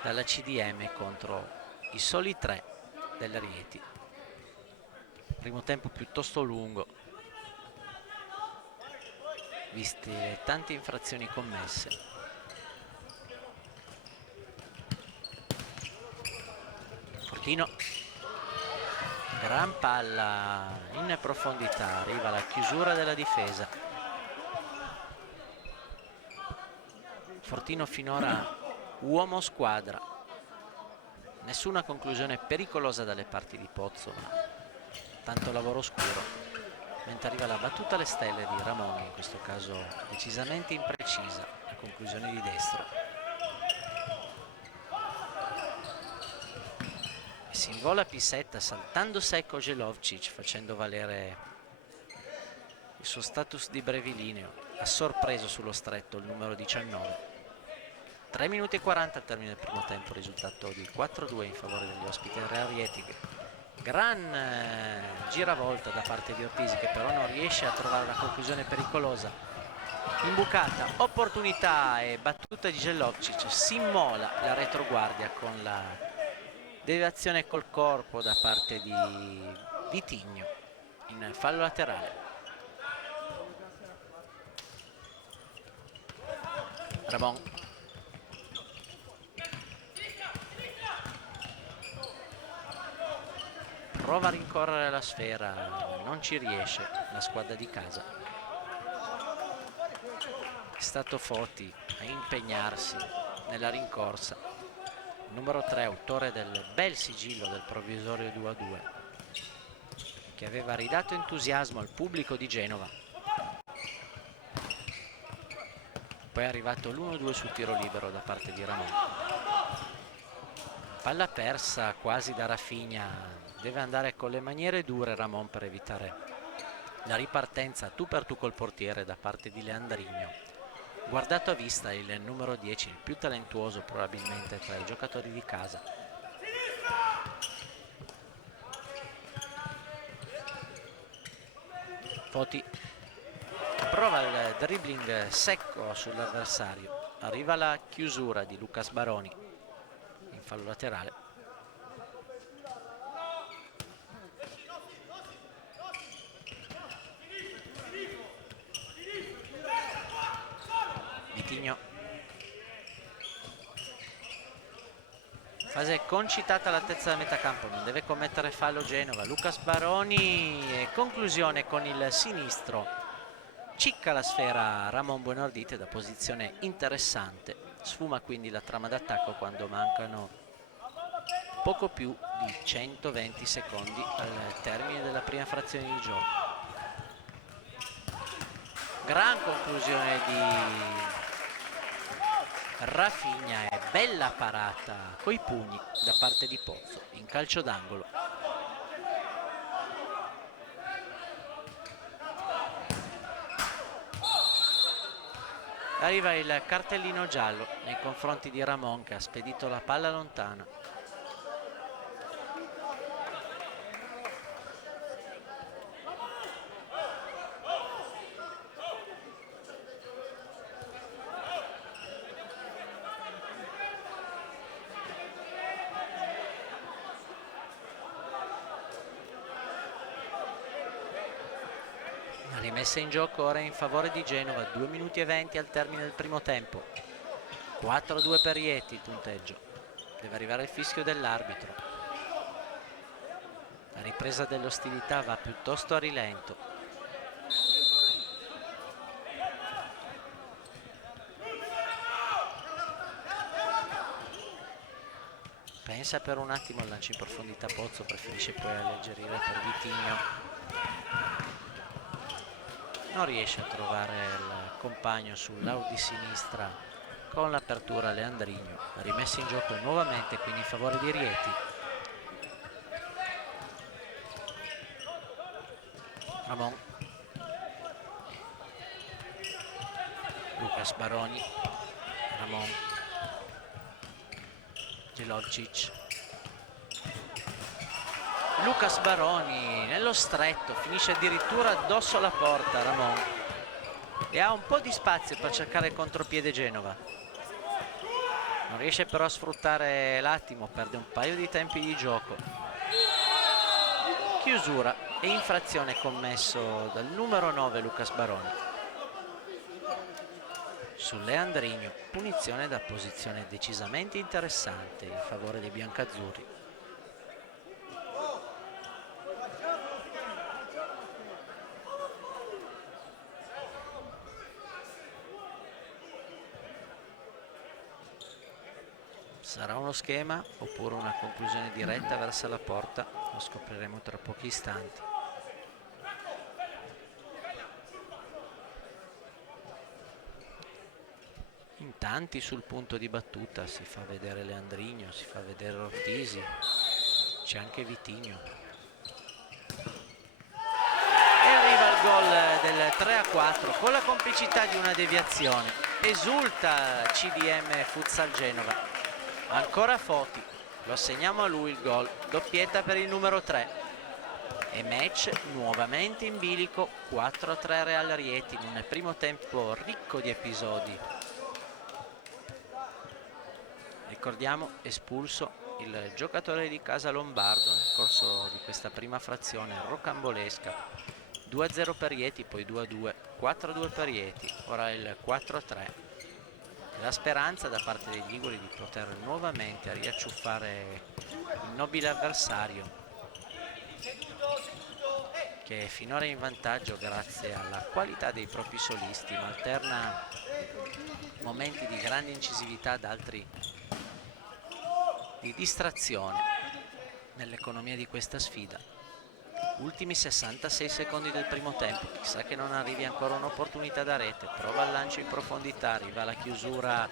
dalla CDM contro i soli 3 del Rieti. Primo tempo piuttosto lungo, viste le tante infrazioni commesse. Fortino, gran palla in profondità, arriva la chiusura della difesa. Fortino finora uomo squadra. Nessuna conclusione pericolosa dalle parti di Pozzo, ma tanto lavoro scuro, mentre arriva la battuta alle stelle di Ramon, in questo caso decisamente imprecisa, la conclusione di destro. E si invola Pisetta saltando secco Jelovcic, facendo valere il suo status di brevilineo. Ha sorpreso sullo stretto il numero 19. 3 minuti e 40 al termine del primo tempo, risultato di 4-2 in favore degli ospiti del Real Rietig. Gran giravolta da parte di Ortisi, che però non riesce a trovare la conclusione pericolosa. Imbucata, opportunità e battuta di Jelovcic, si immola la retroguardia con la deviazione col corpo da parte di Vitigno in fallo laterale. Ramon. Prova a rincorrere la sfera, non ci riesce la squadra di casa. È stato Foti a impegnarsi nella rincorsa. Numero 3, autore del bel sigillo del provvisorio 2-2, che aveva ridato entusiasmo al pubblico di Genova. Poi è arrivato l'1-2 sul tiro libero da parte di Ramon. Palla persa quasi da Rafinha. Deve andare con le maniere dure Ramon per evitare la ripartenza tu per tu col portiere da parte di Leandrigno. Guardato a vista il numero 10, il più talentuoso probabilmente tra i giocatori di casa. Foti prova il dribbling secco sull'avversario. Arriva la chiusura di Lucas Baroni in fallo laterale. Vitigno. Fase concitata all'altezza del metacampo, non deve commettere fallo Genova. Lucas Baroni e conclusione con il sinistro. Cicca la sfera Ramon Buonardite da posizione interessante. Sfuma quindi la trama d'attacco quando mancano poco più di 120 secondi al termine della prima frazione di gioco. Gran conclusione di Rafinha e bella parata coi pugni da parte di Pozzo in calcio d'angolo. Arriva il cartellino giallo nei confronti di Ramon, che ha spedito la palla lontana. Rimessa in gioco ora in favore di Genova, 2 minuti e 20 al termine del primo tempo. 4-2 per Rieti il punteggio. Deve arrivare il fischio dell'arbitro. La ripresa dell'ostilità va piuttosto a rilento. Pensa per un attimo al lancio in profondità Pozzo, preferisce poi alleggerire per Vitigno. Non riesce a trovare il compagno sull'out di sinistra con l'apertura Leandrigno. Rimessa in gioco nuovamente, quindi in favore di Rieti. Ramon. Lucas Baroni. Ramon. Jelovcic. Lucas Baroni nello stretto, finisce addirittura addosso alla porta Ramon e ha un po' di spazio per cercare il contropiede Genova. Non riesce però a sfruttare l'attimo, perde un paio di tempi di gioco. Chiusura e infrazione commesso dal numero 9 Lucas Baroni su Leandrigno, punizione da posizione decisamente interessante in favore dei biancazzurri. Sarà uno schema oppure una conclusione diretta verso la porta? Lo scopriremo tra pochi istanti. In tanti sul punto di battuta, si fa vedere Leandrigno, si fa vedere Ortisi, c'è anche Vitigno. E arriva il gol del 3-4 con la complicità di una deviazione. Esulta CDM Futsal Genova. Ancora Foti, lo assegniamo a lui il gol, doppietta per il numero 3. E match nuovamente in bilico, 4-3 Real Rieti in un primo tempo ricco di episodi. Ricordiamo espulso il giocatore di casa Lombardo nel corso di questa prima frazione rocambolesca. 2-0 per Rieti, poi 2-2, 4-2 per Rieti, ora il 4-3. La speranza da parte dei liguri di poter nuovamente riacciuffare il nobile avversario, che è finora in vantaggio grazie alla qualità dei propri solisti, ma alterna momenti di grande incisività ad altri di distrazione nell'economia di questa sfida. Ultimi 66 secondi del primo tempo, chissà che non arrivi ancora un'opportunità da rete, prova il lancio in profondità, arriva la chiusura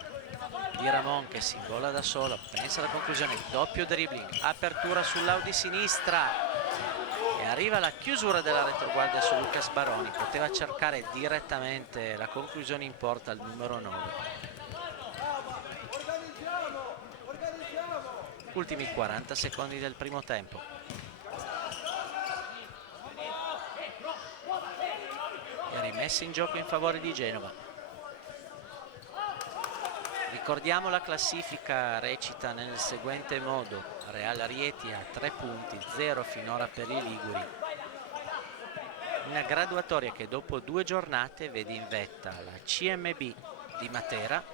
di Ramon che si vola da solo, pensa alla conclusione, doppio dribbling, apertura sull'Audi sinistra e arriva la chiusura della retroguardia su Lucas Baroni, poteva cercare direttamente la conclusione in porta al numero 9. Ultimi 40 secondi del primo tempo. E rimessa in gioco in favore di Genova. Ricordiamo la classifica recita nel seguente modo: Real Rieti a 3 punti, 0 finora per i liguri. Una graduatoria che dopo 2 giornate vede in vetta la CMB di Matera,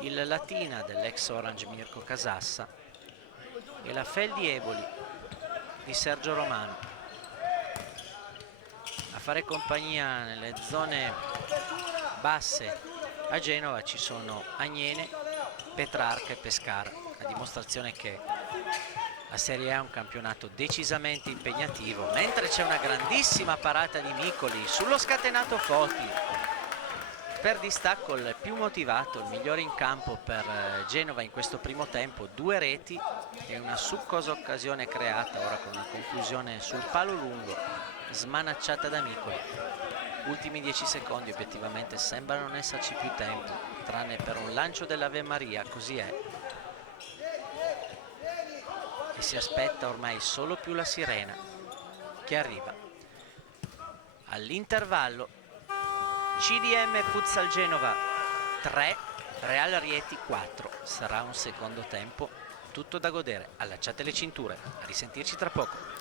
il Latina dell'ex Orange Mirko Casassa e la Feldi Eboli di Sergio Romano. A fare compagnia nelle zone basse a Genova ci sono Agnene, Petrarca e Pescara, a dimostrazione che la Serie A è un campionato decisamente impegnativo, mentre c'è una grandissima parata di Micoli sullo scatenato Foti. Per distacco il più motivato, il migliore in campo per Genova in questo primo tempo, 2 reti e una succosa occasione creata ora con una conclusione sul palo lungo, smanacciata da Micoli. Ultimi 10 secondi, obiettivamente sembra non esserci più tempo, tranne per un lancio dell'Ave Maria, così è. E si aspetta ormai solo più la sirena, che arriva. All'intervallo CDM Futsal Genova 3, Real Rieti 4. Sarà un secondo tempo tutto da godere. Allacciate le cinture, a risentirci tra poco.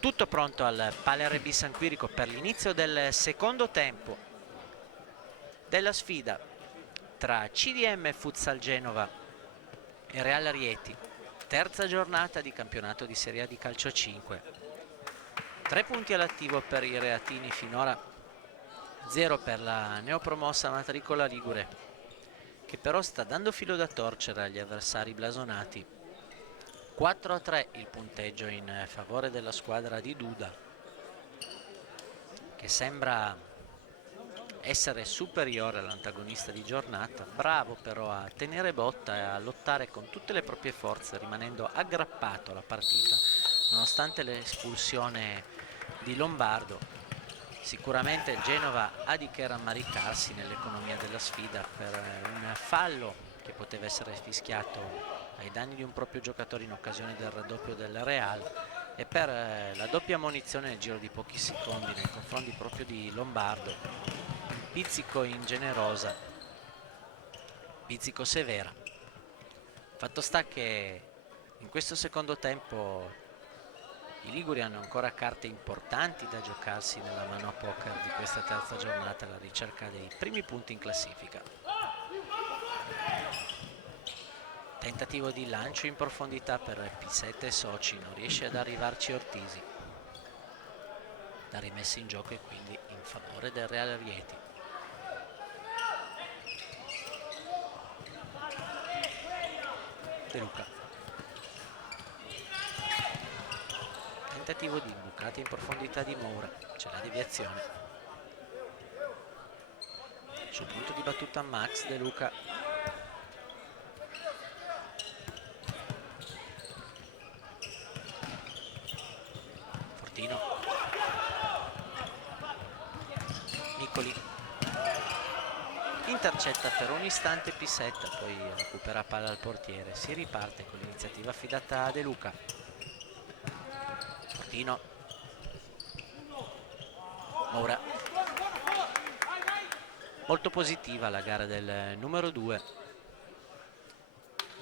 Tutto pronto al Palermo San Quirico per l'inizio del secondo tempo della sfida tra CDM Futsal Genova e Real Rieti, terza giornata di campionato di Serie A di calcio 5. 3 punti all'attivo per i reatini finora, 0 per la neopromossa Matricola Ligure, che però sta dando filo da torcere agli avversari blasonati. 4-3 il punteggio in favore della squadra di Duda, che sembra essere superiore all'antagonista di giornata, bravo però a tenere botta e a lottare con tutte le proprie forze, rimanendo aggrappato alla partita nonostante l'espulsione di Lombardo. Sicuramente il Genova ha di che rammaricarsi nell'economia della sfida per un fallo che poteva essere fischiato ai danni di un proprio giocatore in occasione del raddoppio del Real e per la doppia ammonizione nel giro di pochi secondi nei confronti proprio di Lombardo. Pizzico ingenerosa, pizzico severa. Fatto sta che in questo secondo tempo i liguri hanno ancora carte importanti da giocarsi nella mano a poker di questa terza giornata alla ricerca dei primi punti in classifica. Tentativo di lancio in profondità per P7 e Soci, non riesce ad arrivarci Ortisi. La rimessa in gioco è quindi in favore del Real Rieti. De Luca. Tentativo di imbucata in profondità di Moura, c'è la deviazione. Sul punto di battuta Max De Luca. Fortino. Nicoli. Intercetta per un istante P7, poi recupera palla al portiere. Si riparte con l'iniziativa affidata a De Luca. Fortino. Moura. Molto positiva la gara del numero 2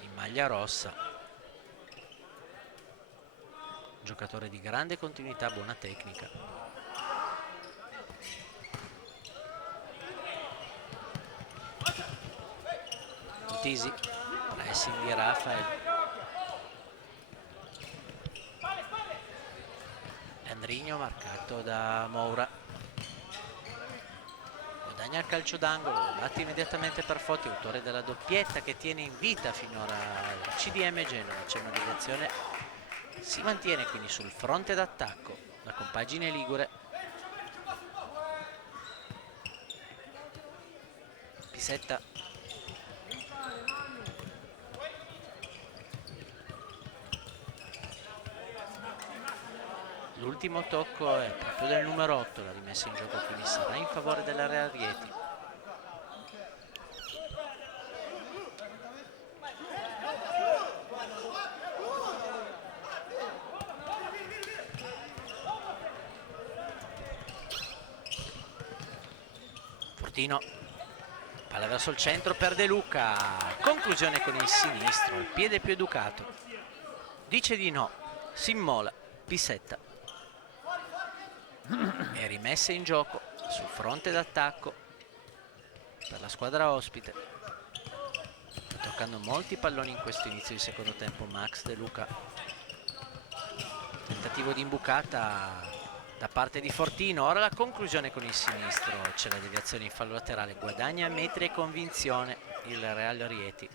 in maglia rossa. Giocatore di grande continuità, buona tecnica. Ortisi, pressing di Rafael. Andrigno marcato da Moura. Guadagna il calcio d'angolo, lo batte immediatamente per Foti, autore della doppietta che tiene in vita finora il CDM Genova. C'è una deviazione, si mantiene quindi sul fronte d'attacco la compagine ligure. Pisetta. L'ultimo tocco è proprio del numero 8, la rimessa in gioco quindi sarà in favore della Real Rieti. Fortino, palla verso il centro per De Luca, conclusione con il sinistro, il piede più educato. Dice di no, si immola, Pisetta. E rimessa in gioco sul fronte d'attacco per la squadra ospite. Sta toccando molti palloni in questo inizio di secondo tempo Max De Luca. Tentativo di imbucata da parte di Fortino, ora la conclusione con il sinistro, c'è la deviazione in fallo laterale, guadagna metri e convinzione il Real Rieti,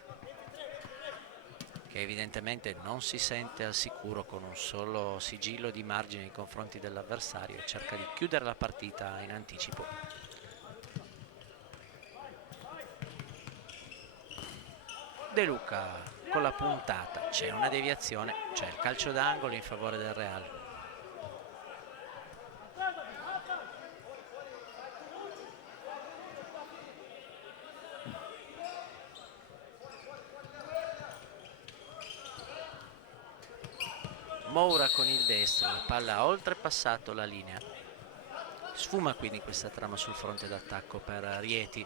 che evidentemente non si sente al sicuro con un solo sigillo di margine nei confronti dell'avversario e cerca di chiudere la partita in anticipo. De Luca con la puntata, c'è una deviazione, c'è il calcio d'angolo in favore del Real. Moura con il destro, la palla ha oltrepassato la linea. Sfuma quindi questa trama sul fronte d'attacco per Rieti.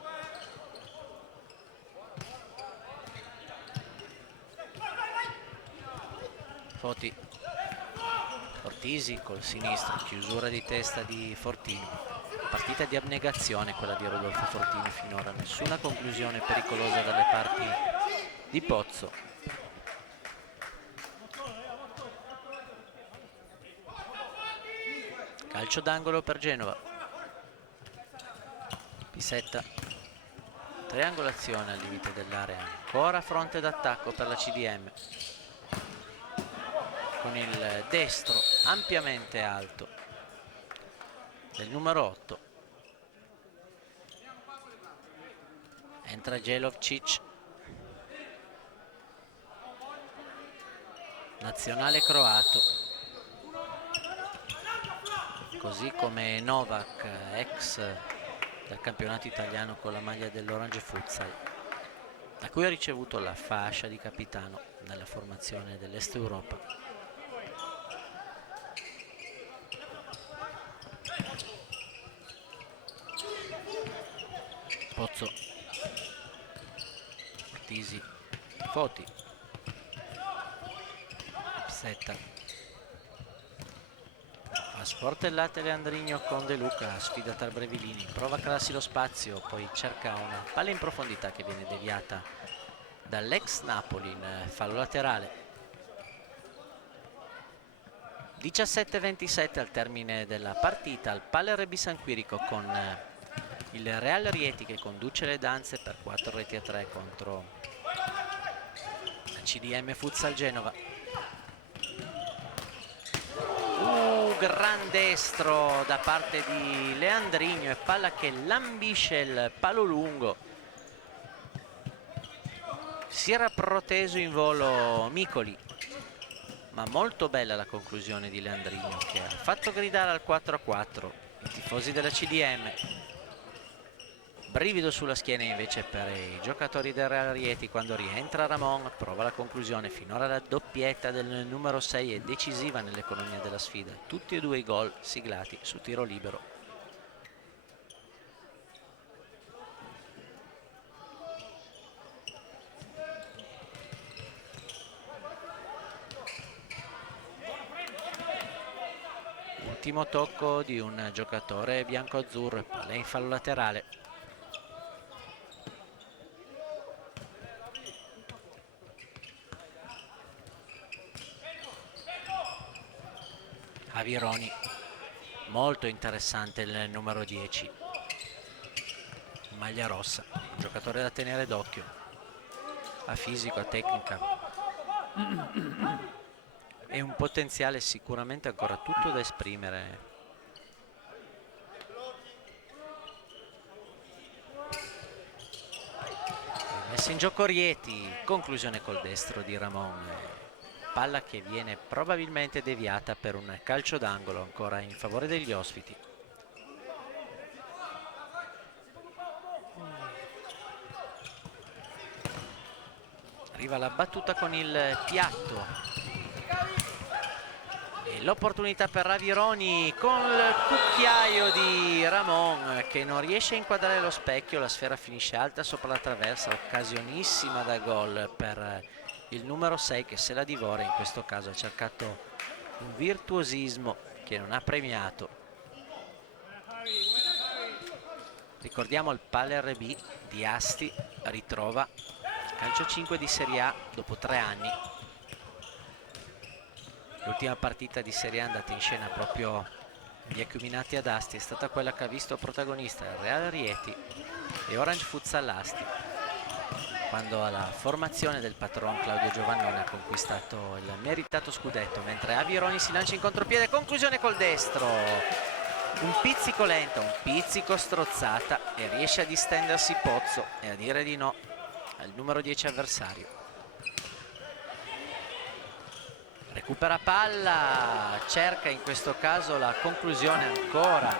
Foti. Ortisi col sinistro, chiusura di testa di Fortini. Partita di abnegazione quella di Rodolfo Fortini finora, nessuna conclusione pericolosa dalle parti di Pozzo. Calcio d'angolo per Genova. Pisetta, triangolazione al limite dell'area, ancora fronte d'attacco per la CDM, con il destro ampiamente alto del numero 8. Entra Jelovcic, nazionale croato, così come Novak, ex del campionato italiano con la maglia dell'Orange Futsal, da cui ha ricevuto la fascia di capitano nella formazione dell'Est Europa. Pozzo, Ortisi, Foti, Psetta, a sportellate Leandrigno con De Luca, sfida tra brevilini, prova a calarsi lo spazio, poi cerca una palla in profondità che viene deviata dall'ex Napoli in fallo laterale. 17-27 al termine della partita al Palla RB San Quirico, con il Real Rieti che conduce le danze per 4-3 contro la CDM Futsal Genova. Gran destro da parte di Leandrigno e palla che lambisce il palo lungo. Si era proteso in volo Micoli, ma molto bella la conclusione di Leandrigno, che ha fatto gridare al 4-4 i tifosi della CDM. Brivido sulla schiena invece per i giocatori del Real Rieti quando rientra Ramon, prova la conclusione. Finora la doppietta del numero 6 è decisiva nell'economia della sfida, tutti e due i gol siglati su tiro libero. Ultimo tocco di un giocatore bianco-azzurro, palla in fallo laterale. Avironi, molto interessante il numero 10, maglia rossa, un giocatore da tenere d'occhio, a fisico, a tecnica e un potenziale sicuramente ancora tutto da esprimere. Messa in gioco Rieti, conclusione col destro di Ramon. Palla che viene probabilmente deviata per un calcio d'angolo ancora in favore degli ospiti. Arriva la battuta con il piatto e l'opportunità per Avironi con il cucchiaio di Ramon che non riesce a inquadrare lo specchio. La sfera finisce alta sopra la traversa, occasionissima da gol per il numero 6 che se la divora. In questo caso ha cercato un virtuosismo che non ha premiato. Ricordiamo il Palla RB di Asti ritrova calcio 5 di Serie A dopo 3 anni. L'ultima partita di Serie A andata in scena proprio gli Acuminati ad Asti è stata quella che ha visto protagonista il Real Rieti e Orange Futsal Asti, quando alla formazione del patron Claudio Giovannone ha conquistato il meritato scudetto, mentre Avironi si lancia in contropiede, conclusione col destro, un pizzico lento, un pizzico strozzata e riesce a distendersi Pozzo e a dire di no al numero 10 avversario. Recupera palla, cerca in questo caso la conclusione ancora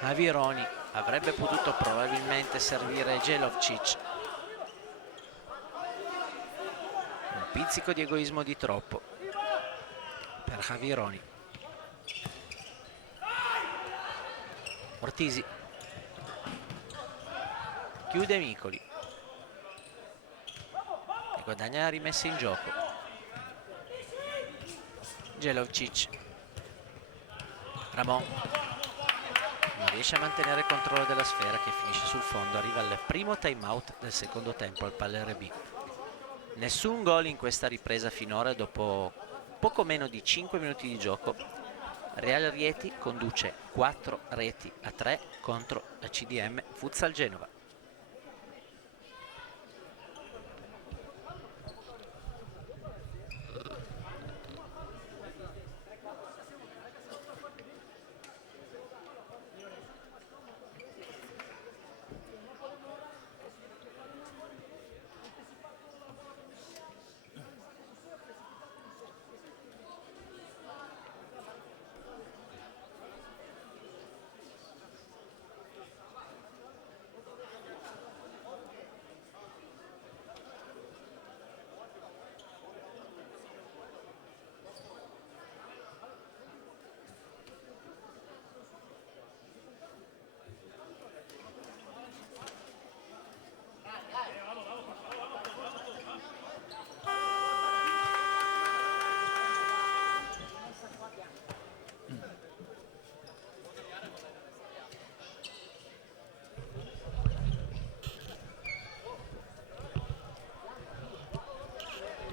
Avironi, avrebbe potuto probabilmente servire Jelovcic. Un pizzico di egoismo di troppo per Avironi. Ortisi chiude Micoli e guadagna la rimessa in gioco. Jelovcic. Ramon non riesce a mantenere il controllo della sfera, che finisce sul fondo. Arriva al primo time out del secondo tempo al Palla RB. Nessun gol in questa ripresa finora. Dopo poco meno di 5 minuti di gioco, Real Rieti conduce 4-3 contro la CDM Futsal Genova.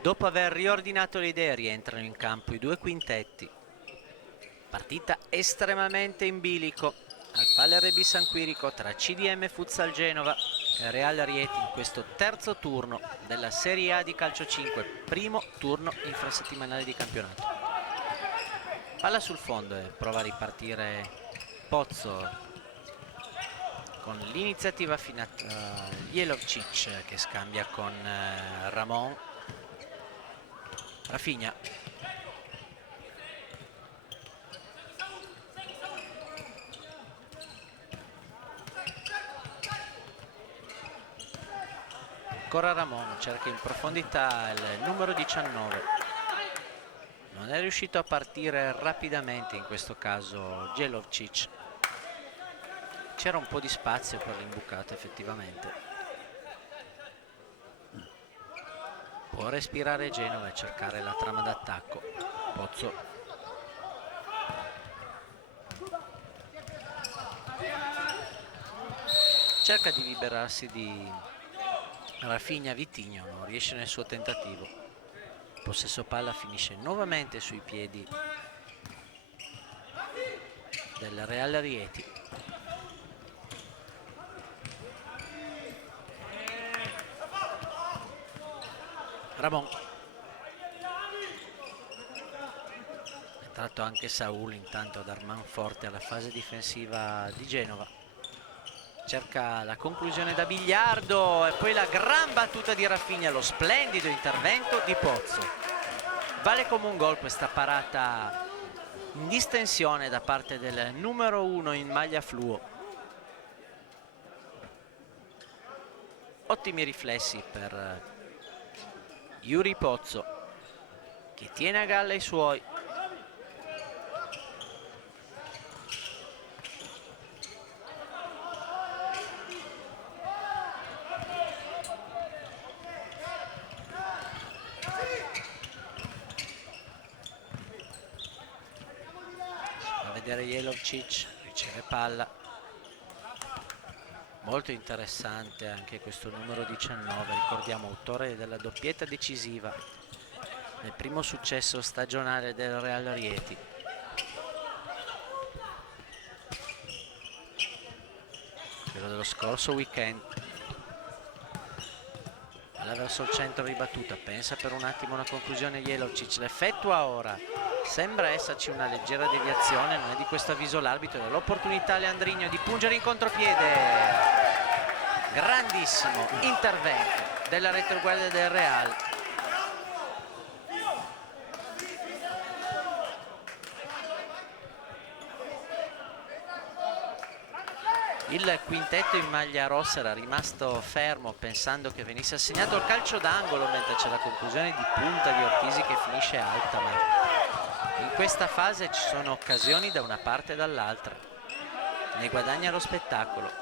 Dopo aver riordinato le idee, rientrano in campo i due quintetti. Partita estremamente in bilico al Palla RB San Quirico tra CDM Futsal Genova e Real Rieti in questo terzo turno della Serie A di calcio 5, primo turno infrasettimanale di campionato. Palla sul fondo e prova a ripartire Pozzo con l'iniziativa Jelovcic che scambia con Ramon. Rafinha. Ancora Ramon, cerca in profondità il numero 19. Non è riuscito a partire rapidamente in questo caso Jelovcic. C'era un po' di spazio per l'imbucata effettivamente. Può respirare Genova e cercare la trama d'attacco. Pozzo. Cerca di liberarsi di Rafinha. Vitigno non riesce nel suo tentativo. Possesso palla finisce nuovamente sui piedi del Real Rieti. Ramon. È entrato anche Saul intanto a dar manforte alla fase difensiva di Genova. Cerca la conclusione da biliardo e poi la gran battuta di Rafinha, lo splendido intervento di Pozzo. Vale come un gol questa parata in distensione da parte del numero 1 in maglia fluo. Ottimi riflessi per Yuri Pozzo, che tiene a galla i suoi. Va a vedere Jelovcic, riceve palla. Molto interessante anche questo numero 19, ricordiamo autore della doppietta decisiva nel primo successo stagionale del Real Rieti. Quello dello scorso weekend. Palla verso il centro ribattuta, pensa per un attimo una conclusione Jelovcic, l'effettua ora. Sembra esserci una leggera deviazione, non è di questo avviso l'arbitro. L'opportunità Leandrigno di pungere in contropiede. Grandissimo intervento della retroguardia del Real. Il quintetto in maglia rossa era rimasto fermo pensando che venisse assegnato il calcio d'angolo, mentre c'è la conclusione di punta di Ortisi che finisce alta, ma in questa fase ci sono occasioni da una parte e dall'altra. Ne guadagna lo spettacolo.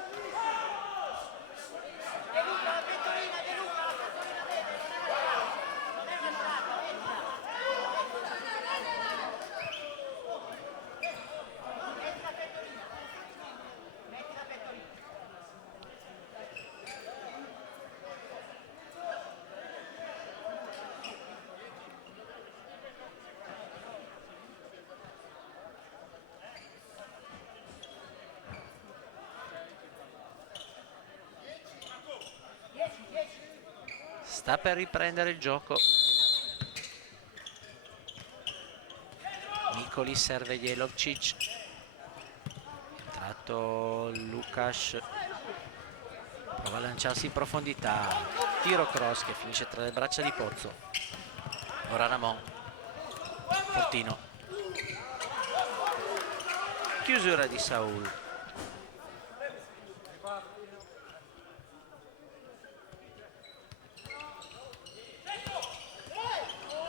sta per riprendere il gioco. Mikoli serve Jelovčić, tratto Lukasz, prova a lanciarsi in profondità, tiro cross che finisce tra le braccia di Pozzo. Ora Ramon, Fortino, chiusura di Saul.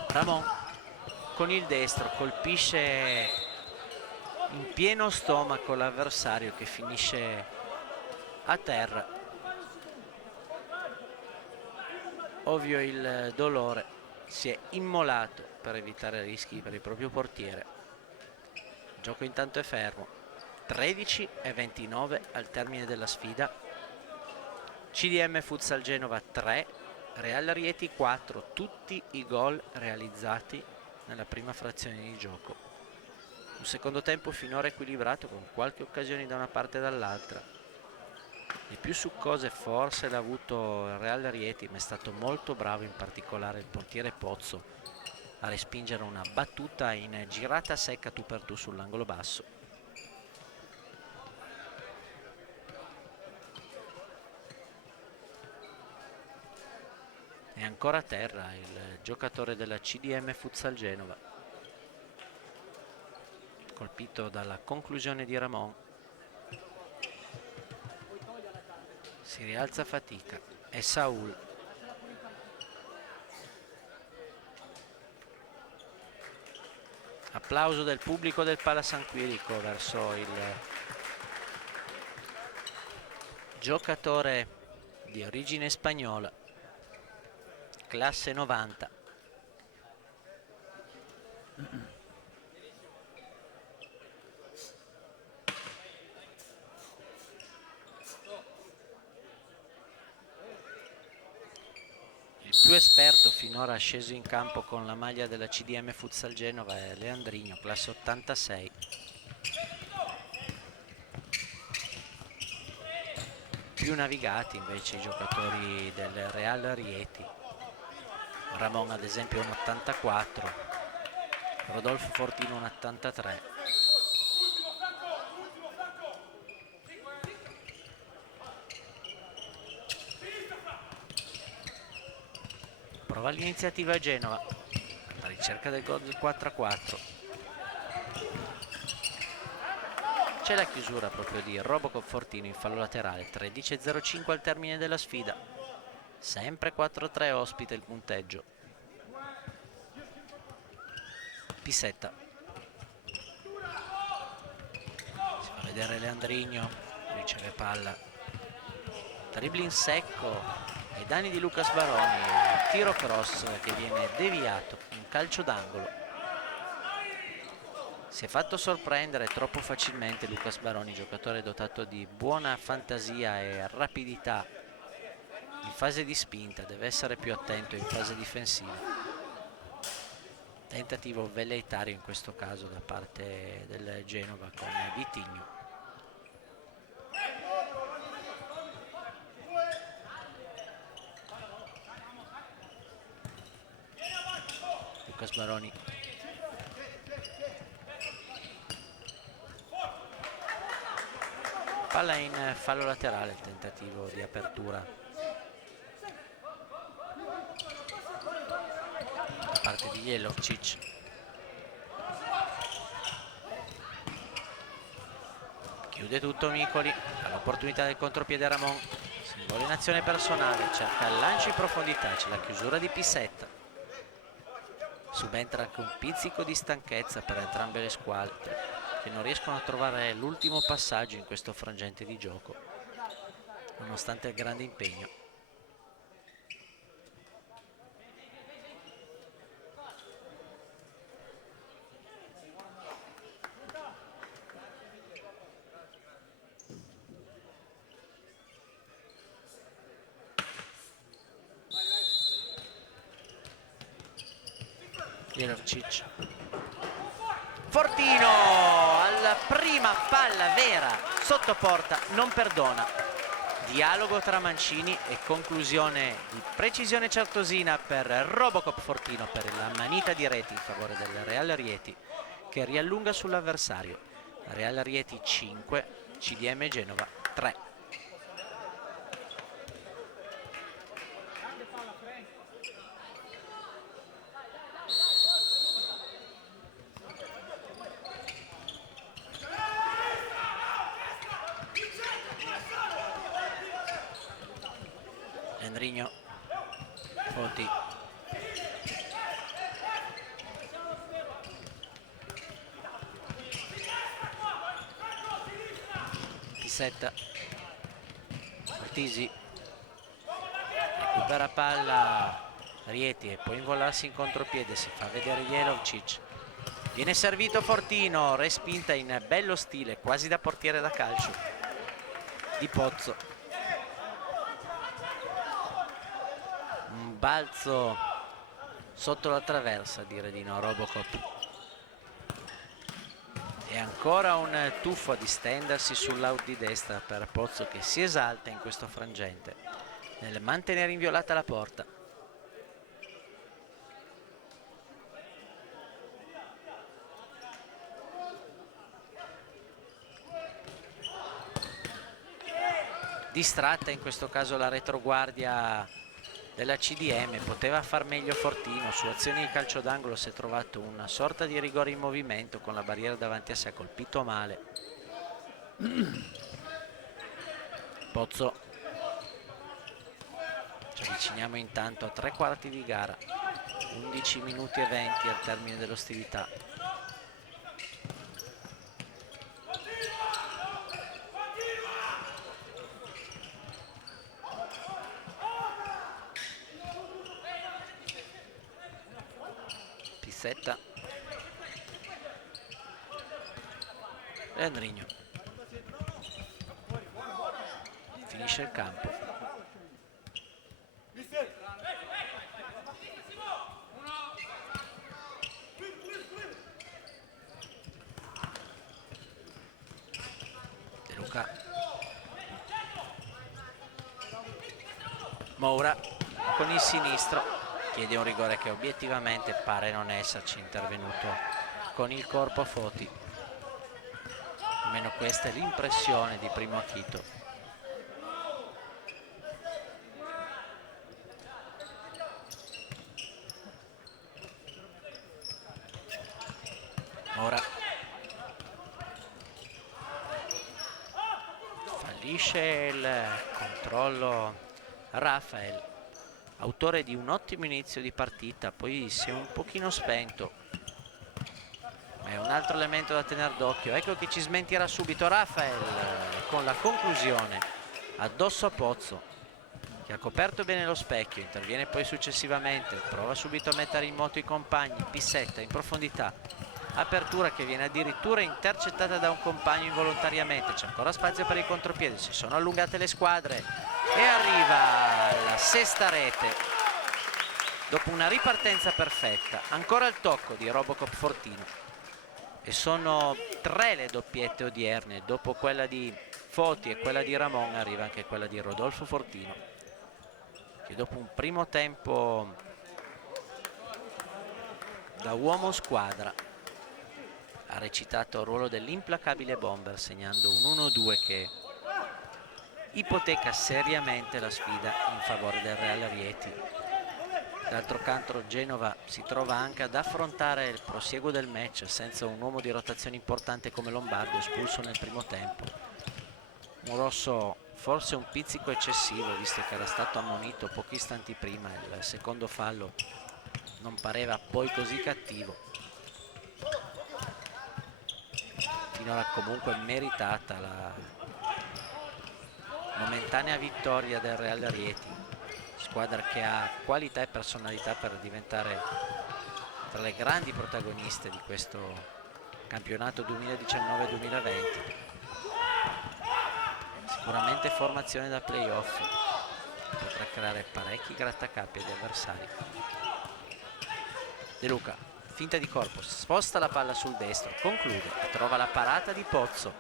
Ramon con il destro colpisce in pieno stomaco l'avversario che finisce a terra. Ovvio il dolore, si è immolato per evitare rischi per il proprio portiere. Il gioco intanto è fermo, 13:29 al termine della sfida. CDM Futsal Genova 3, Real Rieti 4, tutti i gol realizzati nella prima frazione di gioco. Un secondo tempo finora equilibrato, con qualche occasione da una parte e dall'altra. Le più succose forse l'ha avuto il Real Rieti, ma è stato molto bravo in particolare il portiere Pozzo a respingere una battuta in girata secca tu per tu sull'angolo basso. È ancora a terra il giocatore della CDM Futsal Genova, colpito dalla conclusione di Ramon. Si rialza a fatica, è Saul. Applauso del pubblico del Pala San Quirico verso il giocatore di origine spagnola, classe 90. Il più esperto finora sceso in campo con la maglia della CDM Futsal Genova è Leandrino, classe 86. Più navigati invece i giocatori del Real Rieti. Ramon ad esempio un 84, Rodolfo Fortino un 83. Prova l'iniziativa a Genova, la ricerca del gol del 4-4. C'è la chiusura proprio di Robocop Fortino in fallo laterale, 13:05 al termine della sfida. Sempre 4-3 ospite il punteggio. Pissetta. Si fa vedere Leandrino, riceve palla. Dribbling secco ai danni di Lucas Baroni. Tiro cross che viene deviato, un calcio d'angolo. Si è fatto sorprendere troppo facilmente Lucas Baroni, giocatore dotato di buona fantasia e rapidità in fase di spinta, deve essere più attento in fase difensiva. Tentativo velleitario in questo caso da parte del Genova con Vitigno. Lucas Baroni. Palla in fallo laterale, il tentativo di apertura da parte di Jelovčić. Chiude tutto Mikoli, all'opportunità del contropiede Ramon, si vuole in azione personale, cerca il lancio in profondità, c'è la chiusura di Pissetta. Subentra anche un pizzico di stanchezza per entrambe le squadre, che non riescono a trovare l'ultimo passaggio in questo frangente di gioco, nonostante il grande impegno. Jelovčić. Fortino alla prima palla vera sotto porta, non perdona. dialogo tra mancini e conclusione di precisione certosina per Robocop Fortino per la manita di reti in favore del Real Rieti, che riallunga sull'avversario. Real Rieti 5, CDM Genova 3. Enrigno, Foti, Pissetta, Ortisi, recupera palla Rieti e può invollarsi in contropiede, si fa vedere Jelovcic, viene servito Fortino, respinta in bello stile, quasi da portiere da calcio di Pozzo. Un balzo sotto la traversa, a dire di no, Robocop. E ancora un tuffo a distendersi sull'out di destra per Pozzo, che si esalta in questo frangente nel mantenere inviolata la porta. Distratta in questo caso la retroguardia della CDM, poteva far meglio Fortino, su azioni di calcio d'angolo si è trovato una sorta di rigore in movimento con la barriera davanti a sé, ha colpito male. Pozzo, ci avviciniamo intanto a 3/4 di gara, 11 minuti e 20 al termine dell'ostilità. Pissetta, Enrigno, finisce il campo. De Luca, Moura con il sinistro chiede un rigore che obiettivamente pare non esserci, intervenuto con il corpo Foti, almeno questa è l'impressione di primo acchito. Ora fallisce il controllo Rafael, autore di un ottimo inizio di partita, poi si è un pochino spento, ma è un altro elemento da tenere d'occhio. Ecco che ci smentirà subito Rafael con la conclusione addosso a Pozzo, che ha coperto bene lo specchio, interviene poi successivamente, prova subito a mettere in moto i compagni. Pissetta in profondità, apertura che viene addirittura intercettata da un compagno involontariamente, c'è ancora spazio per il contropiede, si sono allungate le squadre e arriva la sesta rete dopo una ripartenza perfetta. Ancora il tocco di Robocop Fortino e sono 3 le doppiette odierne, dopo quella di Foti e quella di Ramon arriva anche quella di Rodolfo Fortino, che dopo un primo tempo da uomo squadra ha recitato il ruolo dell'implacabile bomber, segnando un 1-2 che ipoteca seriamente la sfida in favore del Real Rieti. D'altro canto Genova si trova anche ad affrontare il prosieguo del match senza un uomo di rotazione importante come Lombardo, espulso nel primo tempo. Un rosso forse un pizzico eccessivo, visto che era stato ammonito pochi istanti prima. Il secondo fallo non pareva poi così cattivo. Finora comunque meritata la momentanea vittoria del Real Rieti, squadra che ha qualità e personalità per diventare tra le grandi protagoniste di questo campionato 2019-2020. Sicuramente formazione da playoff, potrà creare parecchi grattacapi agli avversari. De Luca, finta di corpo, sposta la palla sul destro, conclude e trova la parata di Pozzo.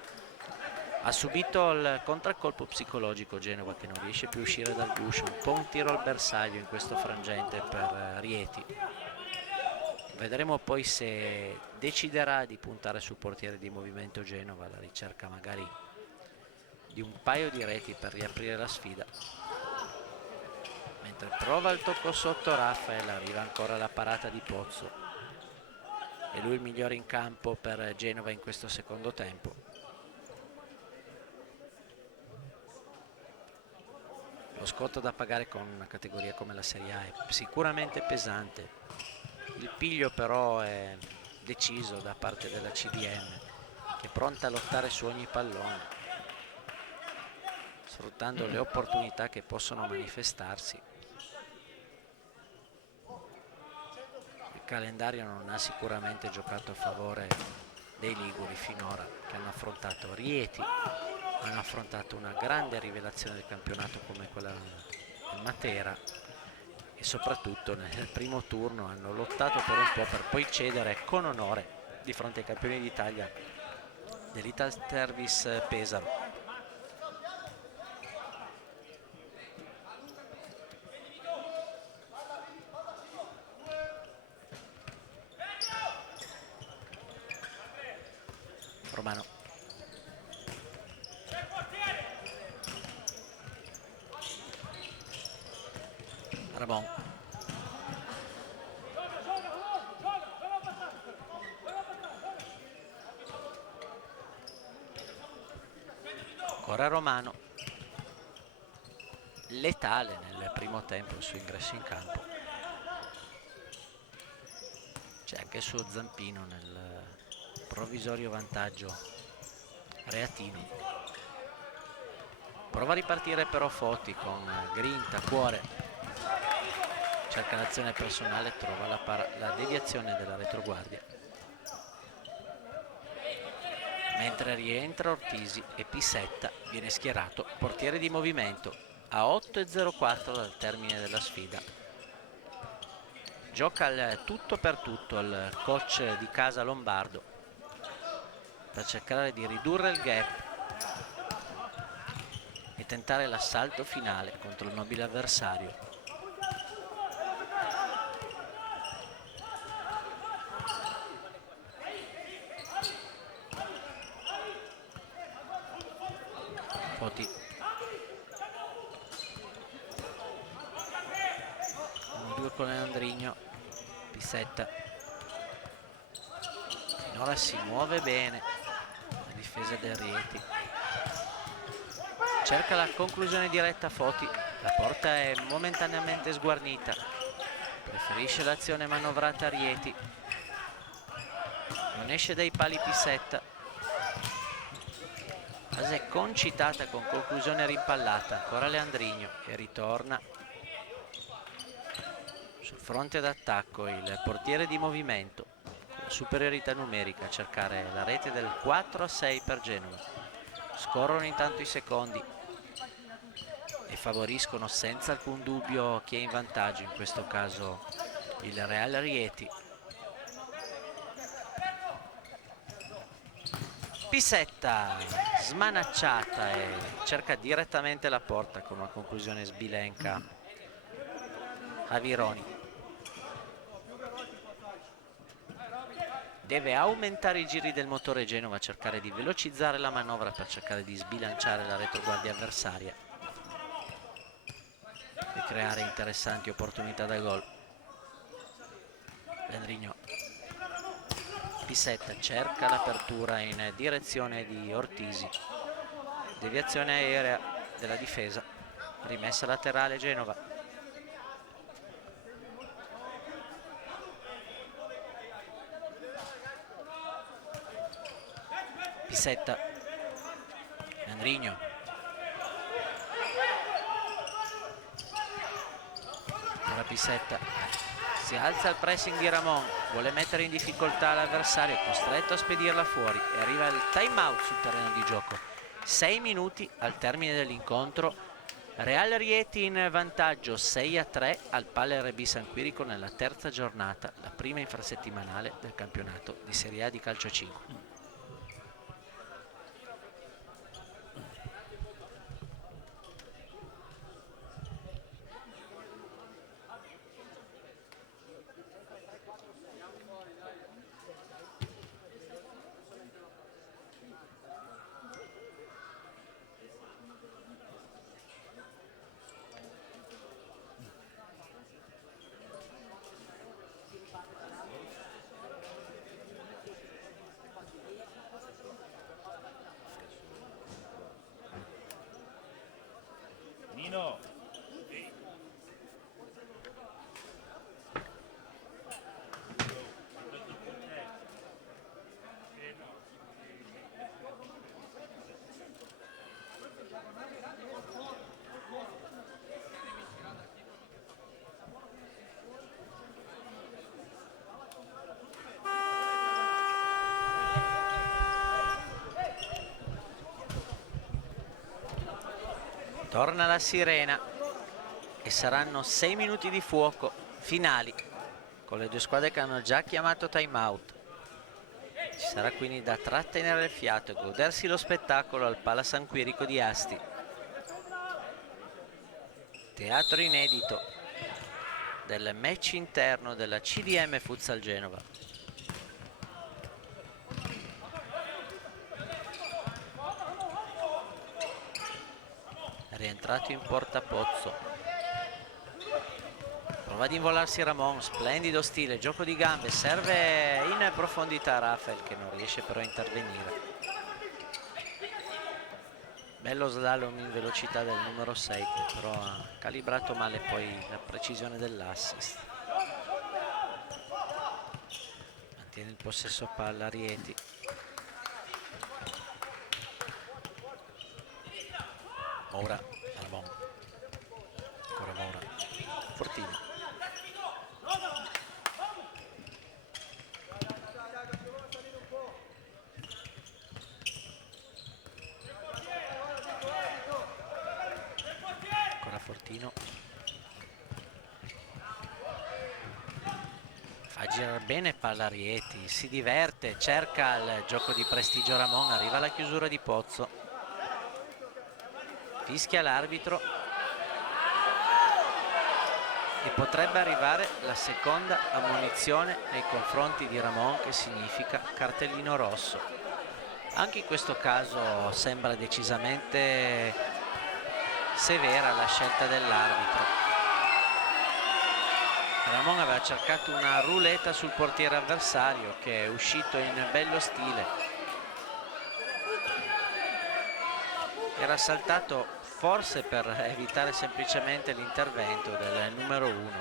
Ha subito il contraccolpo psicologico Genova, che non riesce più a uscire dal guscio, un po' un tiro al bersaglio in questo frangente per Rieti. Vedremo poi se deciderà di puntare sul portiere di movimento Genova, alla ricerca magari di un paio di reti per riaprire la sfida. Mentre prova il tocco sotto Rafael, arriva ancora la parata di Pozzo. E lui il migliore in campo per Genova in questo secondo tempo. Lo scotto da pagare con una categoria come la Serie A è sicuramente pesante. Il piglio però è deciso da parte della CDM, che è pronta a lottare su ogni pallone, sfruttando le opportunità che possono manifestarsi. Il calendario non ha sicuramente giocato a favore dei liguri finora, che hanno affrontato Rieti, hanno affrontato una grande rivelazione del campionato come quella del Matera e soprattutto nel primo turno hanno lottato per un po' per poi cedere con onore di fronte ai campioni d'Italia dell'Italservice Pesaro. Romano. Ramon. Ancora Romano. Letale nel primo tempo il suo ingresso in campo. C'è anche il suo zampino nel provvisorio vantaggio reatino. Prova a ripartire però Foti con grinta, cuore. Cerca l'azione personale, trova la deviazione della retroguardia. Mentre rientra Ortisi e Pisetta viene schierato portiere di movimento a 8:04 dal termine della sfida. Gioca il tutto per tutto il coach di casa Lombardo per cercare di ridurre il gap e tentare l'assalto finale contro il nobile avversario. Foti. 1-2 con Leandrigno. Pisetta. Finora si muove bene la difesa del Rieti. Cerca la conclusione diretta Foti. La porta è momentaneamente sguarnita. Preferisce l'azione manovrata Rieti. Non esce dai pali Pisetta. Fase concitata con conclusione rimpallata. Ancora Leandrigno e ritorna sul fronte d'attacco il portiere di movimento con la superiorità numerica a cercare la rete del 4-6 per Genova. Scorrono intanto i secondi e favoriscono senza alcun dubbio chi è in vantaggio, in questo caso il Real Rieti. Pisetta smanacciata e cerca direttamente la porta con una conclusione sbilenca a Vironi. Deve aumentare i giri del motore Genova, cercare di velocizzare la manovra per cercare di sbilanciare la retroguardia avversaria e creare interessanti opportunità da gol. Leandrigno. Pisetta cerca l'apertura in direzione di Ortisi. Deviazione aerea della difesa. Rimessa laterale Genova. Pisetta. Leandrigno. Ora Pisetta. Si alza il pressing di Ramon, vuole mettere in difficoltà l'avversario, è costretto a spedirla fuori e arriva il time out sul terreno di gioco. 6 minuti al termine dell'incontro. Real Rieti in vantaggio 6-3 al Palla RB San Quirico nella terza giornata, la prima infrasettimanale del campionato di Serie A di calcio 5. Torna la sirena e saranno 6 minuti di fuoco finali, con le due squadre che hanno già chiamato time out. Ci sarà quindi da trattenere il fiato e godersi lo spettacolo al Pala San Quirico di Asti. Teatro inedito del match interno della CDM Futsal Genova. Rientrato in porta Pozzo, prova ad involarsi Ramon, splendido stile, gioco di gambe, serve in profondità Rafael che non riesce però a intervenire. Bello slalom in velocità del numero 6 che però ha calibrato male poi la precisione dell'assist. Mantiene il possesso palla Rieti. Moura, Ramon, ancora Moura, Fortino. Ancora Fortino. Fa girare bene palla Rieti, si diverte, cerca il gioco di prestigio Ramon, arriva alla chiusura di Pozzo. Fischia l'arbitro e potrebbe arrivare la seconda ammonizione nei confronti di Ramon, che significa cartellino rosso. Anche in questo caso sembra decisamente severa la scelta dell'arbitro. Ramon aveva cercato una ruleta sul portiere avversario che è uscito in bello stile. Era saltato forse per evitare semplicemente l'intervento del numero 1.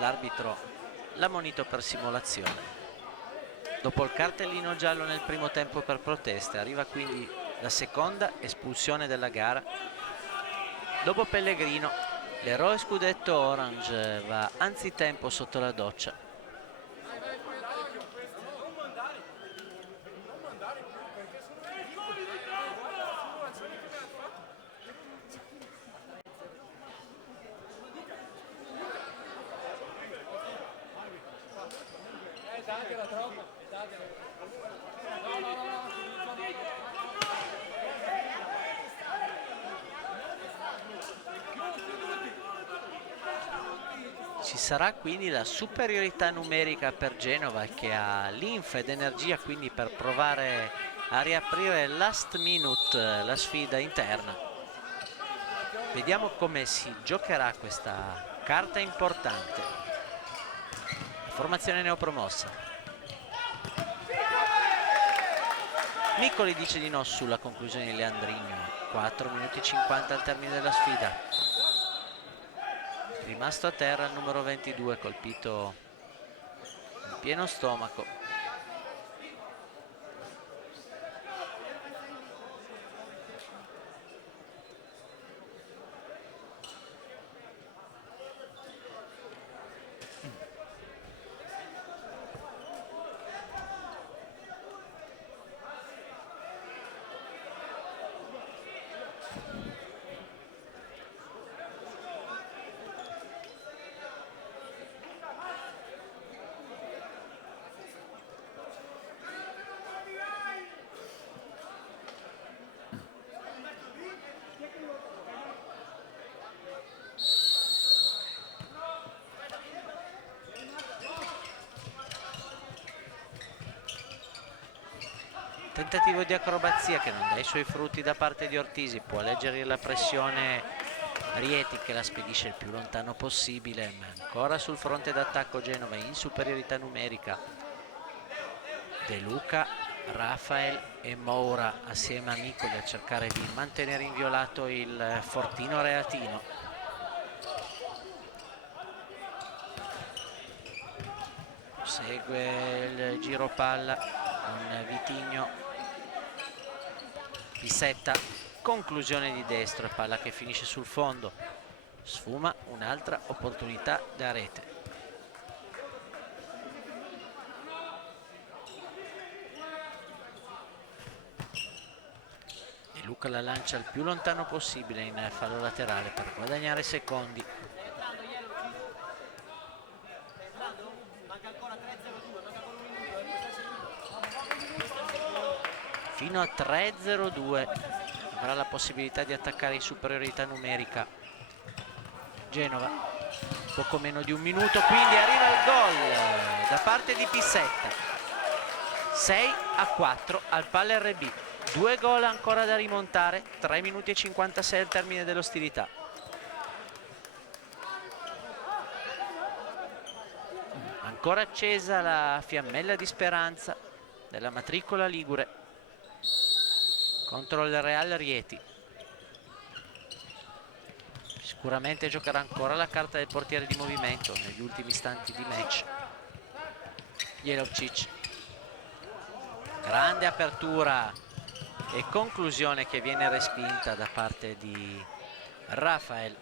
L'arbitro l'ha ammonito per simulazione. Dopo il cartellino giallo nel primo tempo per proteste, arriva quindi la seconda espulsione della gara. Dopo Pellegrino, l'eroe scudetto orange va anzitempo sotto la doccia. Ci sarà quindi la superiorità numerica per Genova, che ha linfa ed energia quindi per provare a riaprire last minute la sfida interna. Vediamo come si giocherà questa carta importante. Formazione neopromossa. Miccoli dice di no sulla conclusione di Leandrino. 4 minuti 50 al termine della sfida. Rimasto a terra il numero 22, colpito in pieno stomaco. Tentativo di acrobazia che non dà i suoi frutti da parte di Ortisi. Può alleggerire la pressione Rieti, che la spedisce il più lontano possibile, ma ancora sul fronte d'attacco Genova in superiorità numerica. De Luca, Rafael e Moura assieme a Nicoli a cercare di mantenere inviolato il Fortino Reatino. Segue il giro palla con Vitigno. Pissetta, conclusione di destro e palla che finisce sul fondo. Sfuma un'altra opportunità da rete. De Luca la lancia il più lontano possibile in fallo laterale per guadagnare secondi. Fino a 3-0-2 avrà la possibilità di attaccare in superiorità numerica Genova. Poco meno di un minuto, quindi arriva il gol da parte di Pissetta. 6-4 al Palla RB. 2 gol ancora da rimontare, 3 minuti e 56 al termine dell'ostilità. Ancora accesa la fiammella di speranza della matricola ligure contro il Real Rieti. Sicuramente giocherà ancora la carta del portiere di movimento negli ultimi istanti di match. Jelovčić, grande apertura e conclusione che viene respinta da parte di Rafael.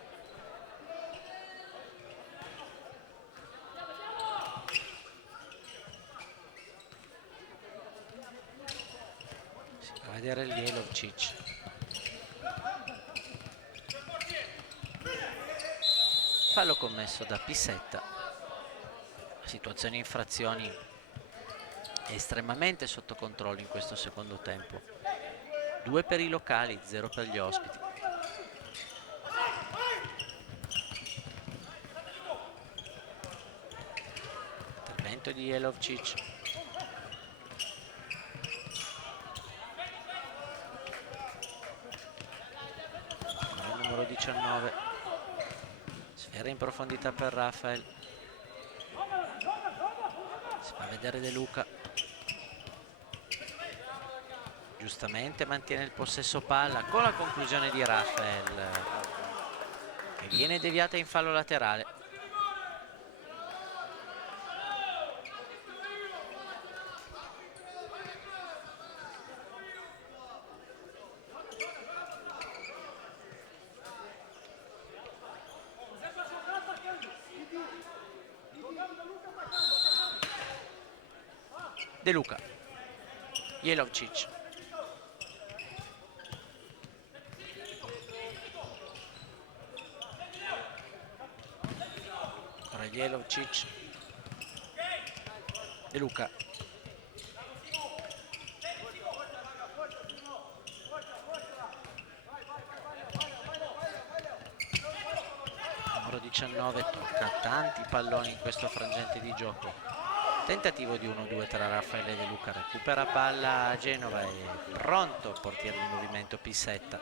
Si va a vedere il Jelovčić. Fallo commesso da Pissetta. Situazioni infrazioni estremamente sotto controllo in questo secondo tempo. 2 per i locali, 0 per gli ospiti. Intervento di Jelovčić. Il numero 19. Sfera in profondità per Rafael. Si fa vedere De Luca. Giustamente mantiene il possesso palla con la conclusione di Rafael che viene deviata in fallo laterale. De Luca, Jelovčić, ancora Jelovčić, De Luca, numero 19, tocca tanti palloni in questo frangente di gioco. Tentativo di 1-2 tra Raffaele e De Luca, recupera palla a Genova e pronto il portiere di movimento Pissetta.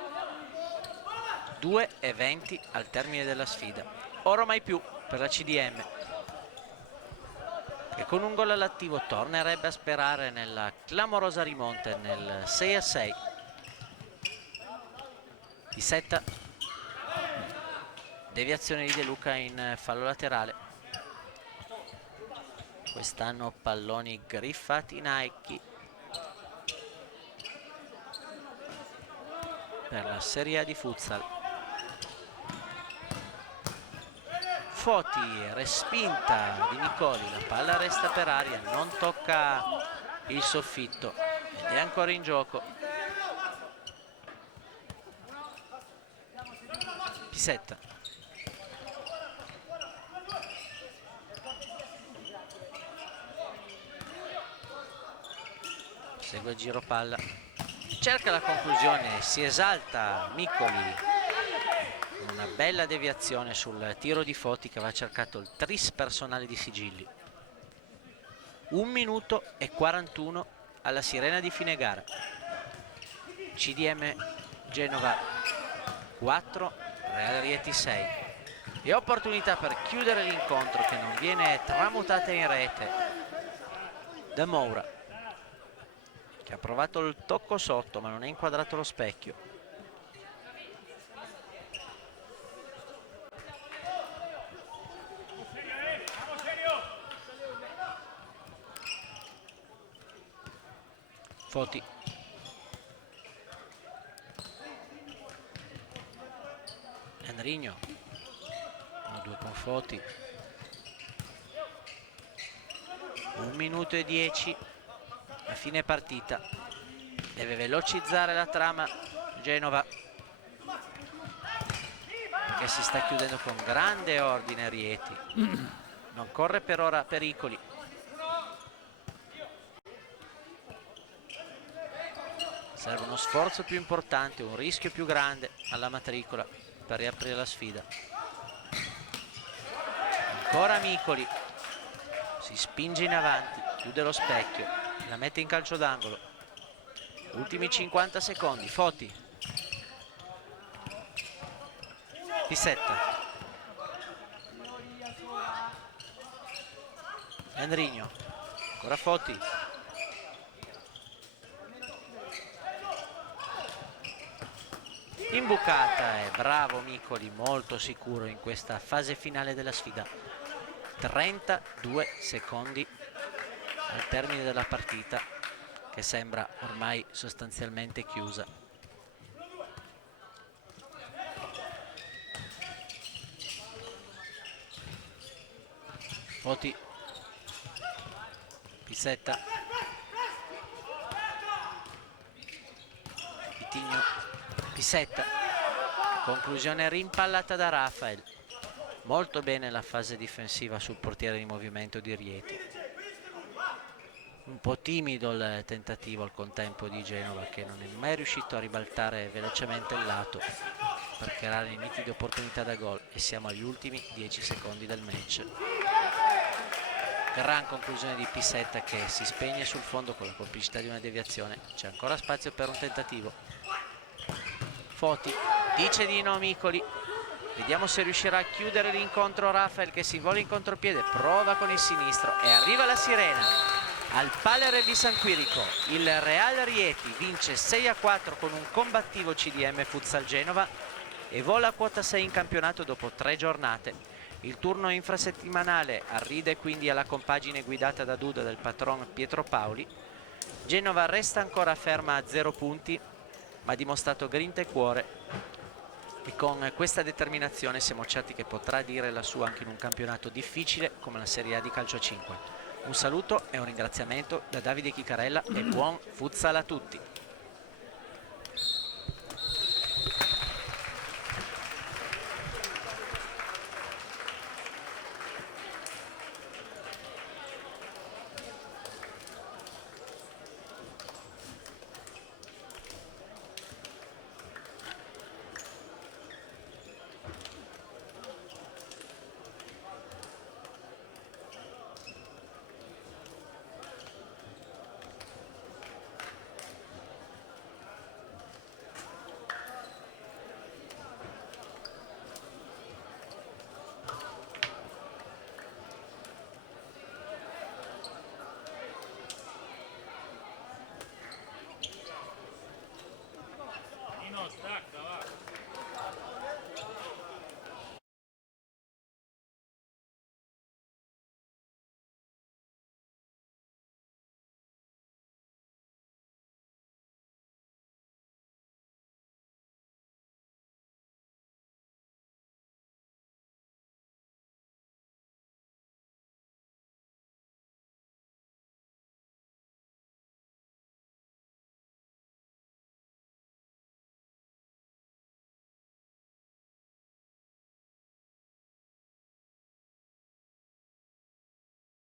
2:20 al termine della sfida. Ora mai più per la CDM, che con un gol all'attivo tornerebbe a sperare nella clamorosa rimonta nel 6-6. Pissetta, deviazione di De Luca in fallo laterale. Quest'anno palloni griffati Nike per la Serie A di futsal. Foti, respinta di Nicoli, la palla resta per aria, non tocca il soffitto ed è ancora in gioco. Pissetta. Segue il giro palla, cerca la conclusione, si esalta Miccoli, una bella deviazione sul tiro di Foti che aveva cercato il tris personale di Sigilli. 1 minuto e 41 alla sirena di fine gara. CDM Genova 4, Real Rieti 6 e opportunità per chiudere l'incontro che non viene tramutata in rete da Moura, che ha provato il tocco sotto ma non è inquadrato lo specchio. Foti. Andrigno. 1-2 con Foti. 1 minuto e 10 a fine partita. Deve velocizzare la trama Genova, che si sta chiudendo con grande ordine Rieti. Non corre per ora pericoli. Serve uno sforzo più importante, un rischio più grande alla matricola per riaprire la sfida. Ancora Micoli, si spinge in avanti, chiude lo specchio, la mette in calcio d'angolo. Ultimi 50 secondi, Foti. Pissetta. Andrigno, ancora Foti. Imbucata, e bravo Micoli, molto sicuro in questa fase finale della sfida. 32 secondi al termine della partita, che sembra ormai sostanzialmente chiusa. Foti. Pissetta. Vitigno. Pissetta. Conclusione rimpallata da Rafael. Molto bene la fase difensiva sul portiere di movimento di Rieti. Un po' timido il tentativo al contempo di Genova, che non è mai riuscito a ribaltare velocemente il lato per creare nitide opportunità da gol, e siamo agli ultimi 10 secondi del match. Gran conclusione di Pissetta, che si spegne sul fondo con la complicità di una deviazione. C'è ancora spazio per un tentativo. Foti dice di no Micoli. Vediamo se riuscirà a chiudere l'incontro Rafael, che si vuole in contropiede, prova con il sinistro e arriva la sirena. Al Paler di San Quirico il Real Rieti vince 6-4 con un combattivo CDM Futsal Genova e vola a quota 6 in campionato dopo 3 giornate. Il turno infrasettimanale arride quindi alla compagine guidata da Duda del patron Pietro Paoli. Genova resta ancora ferma a 0 punti, ma ha dimostrato grinta e cuore, e con questa determinazione siamo certi che potrà dire la sua anche in un campionato difficile come la Serie A di calcio a 5. Un saluto e un ringraziamento da Davide Chicarella e buon futsal a tutti.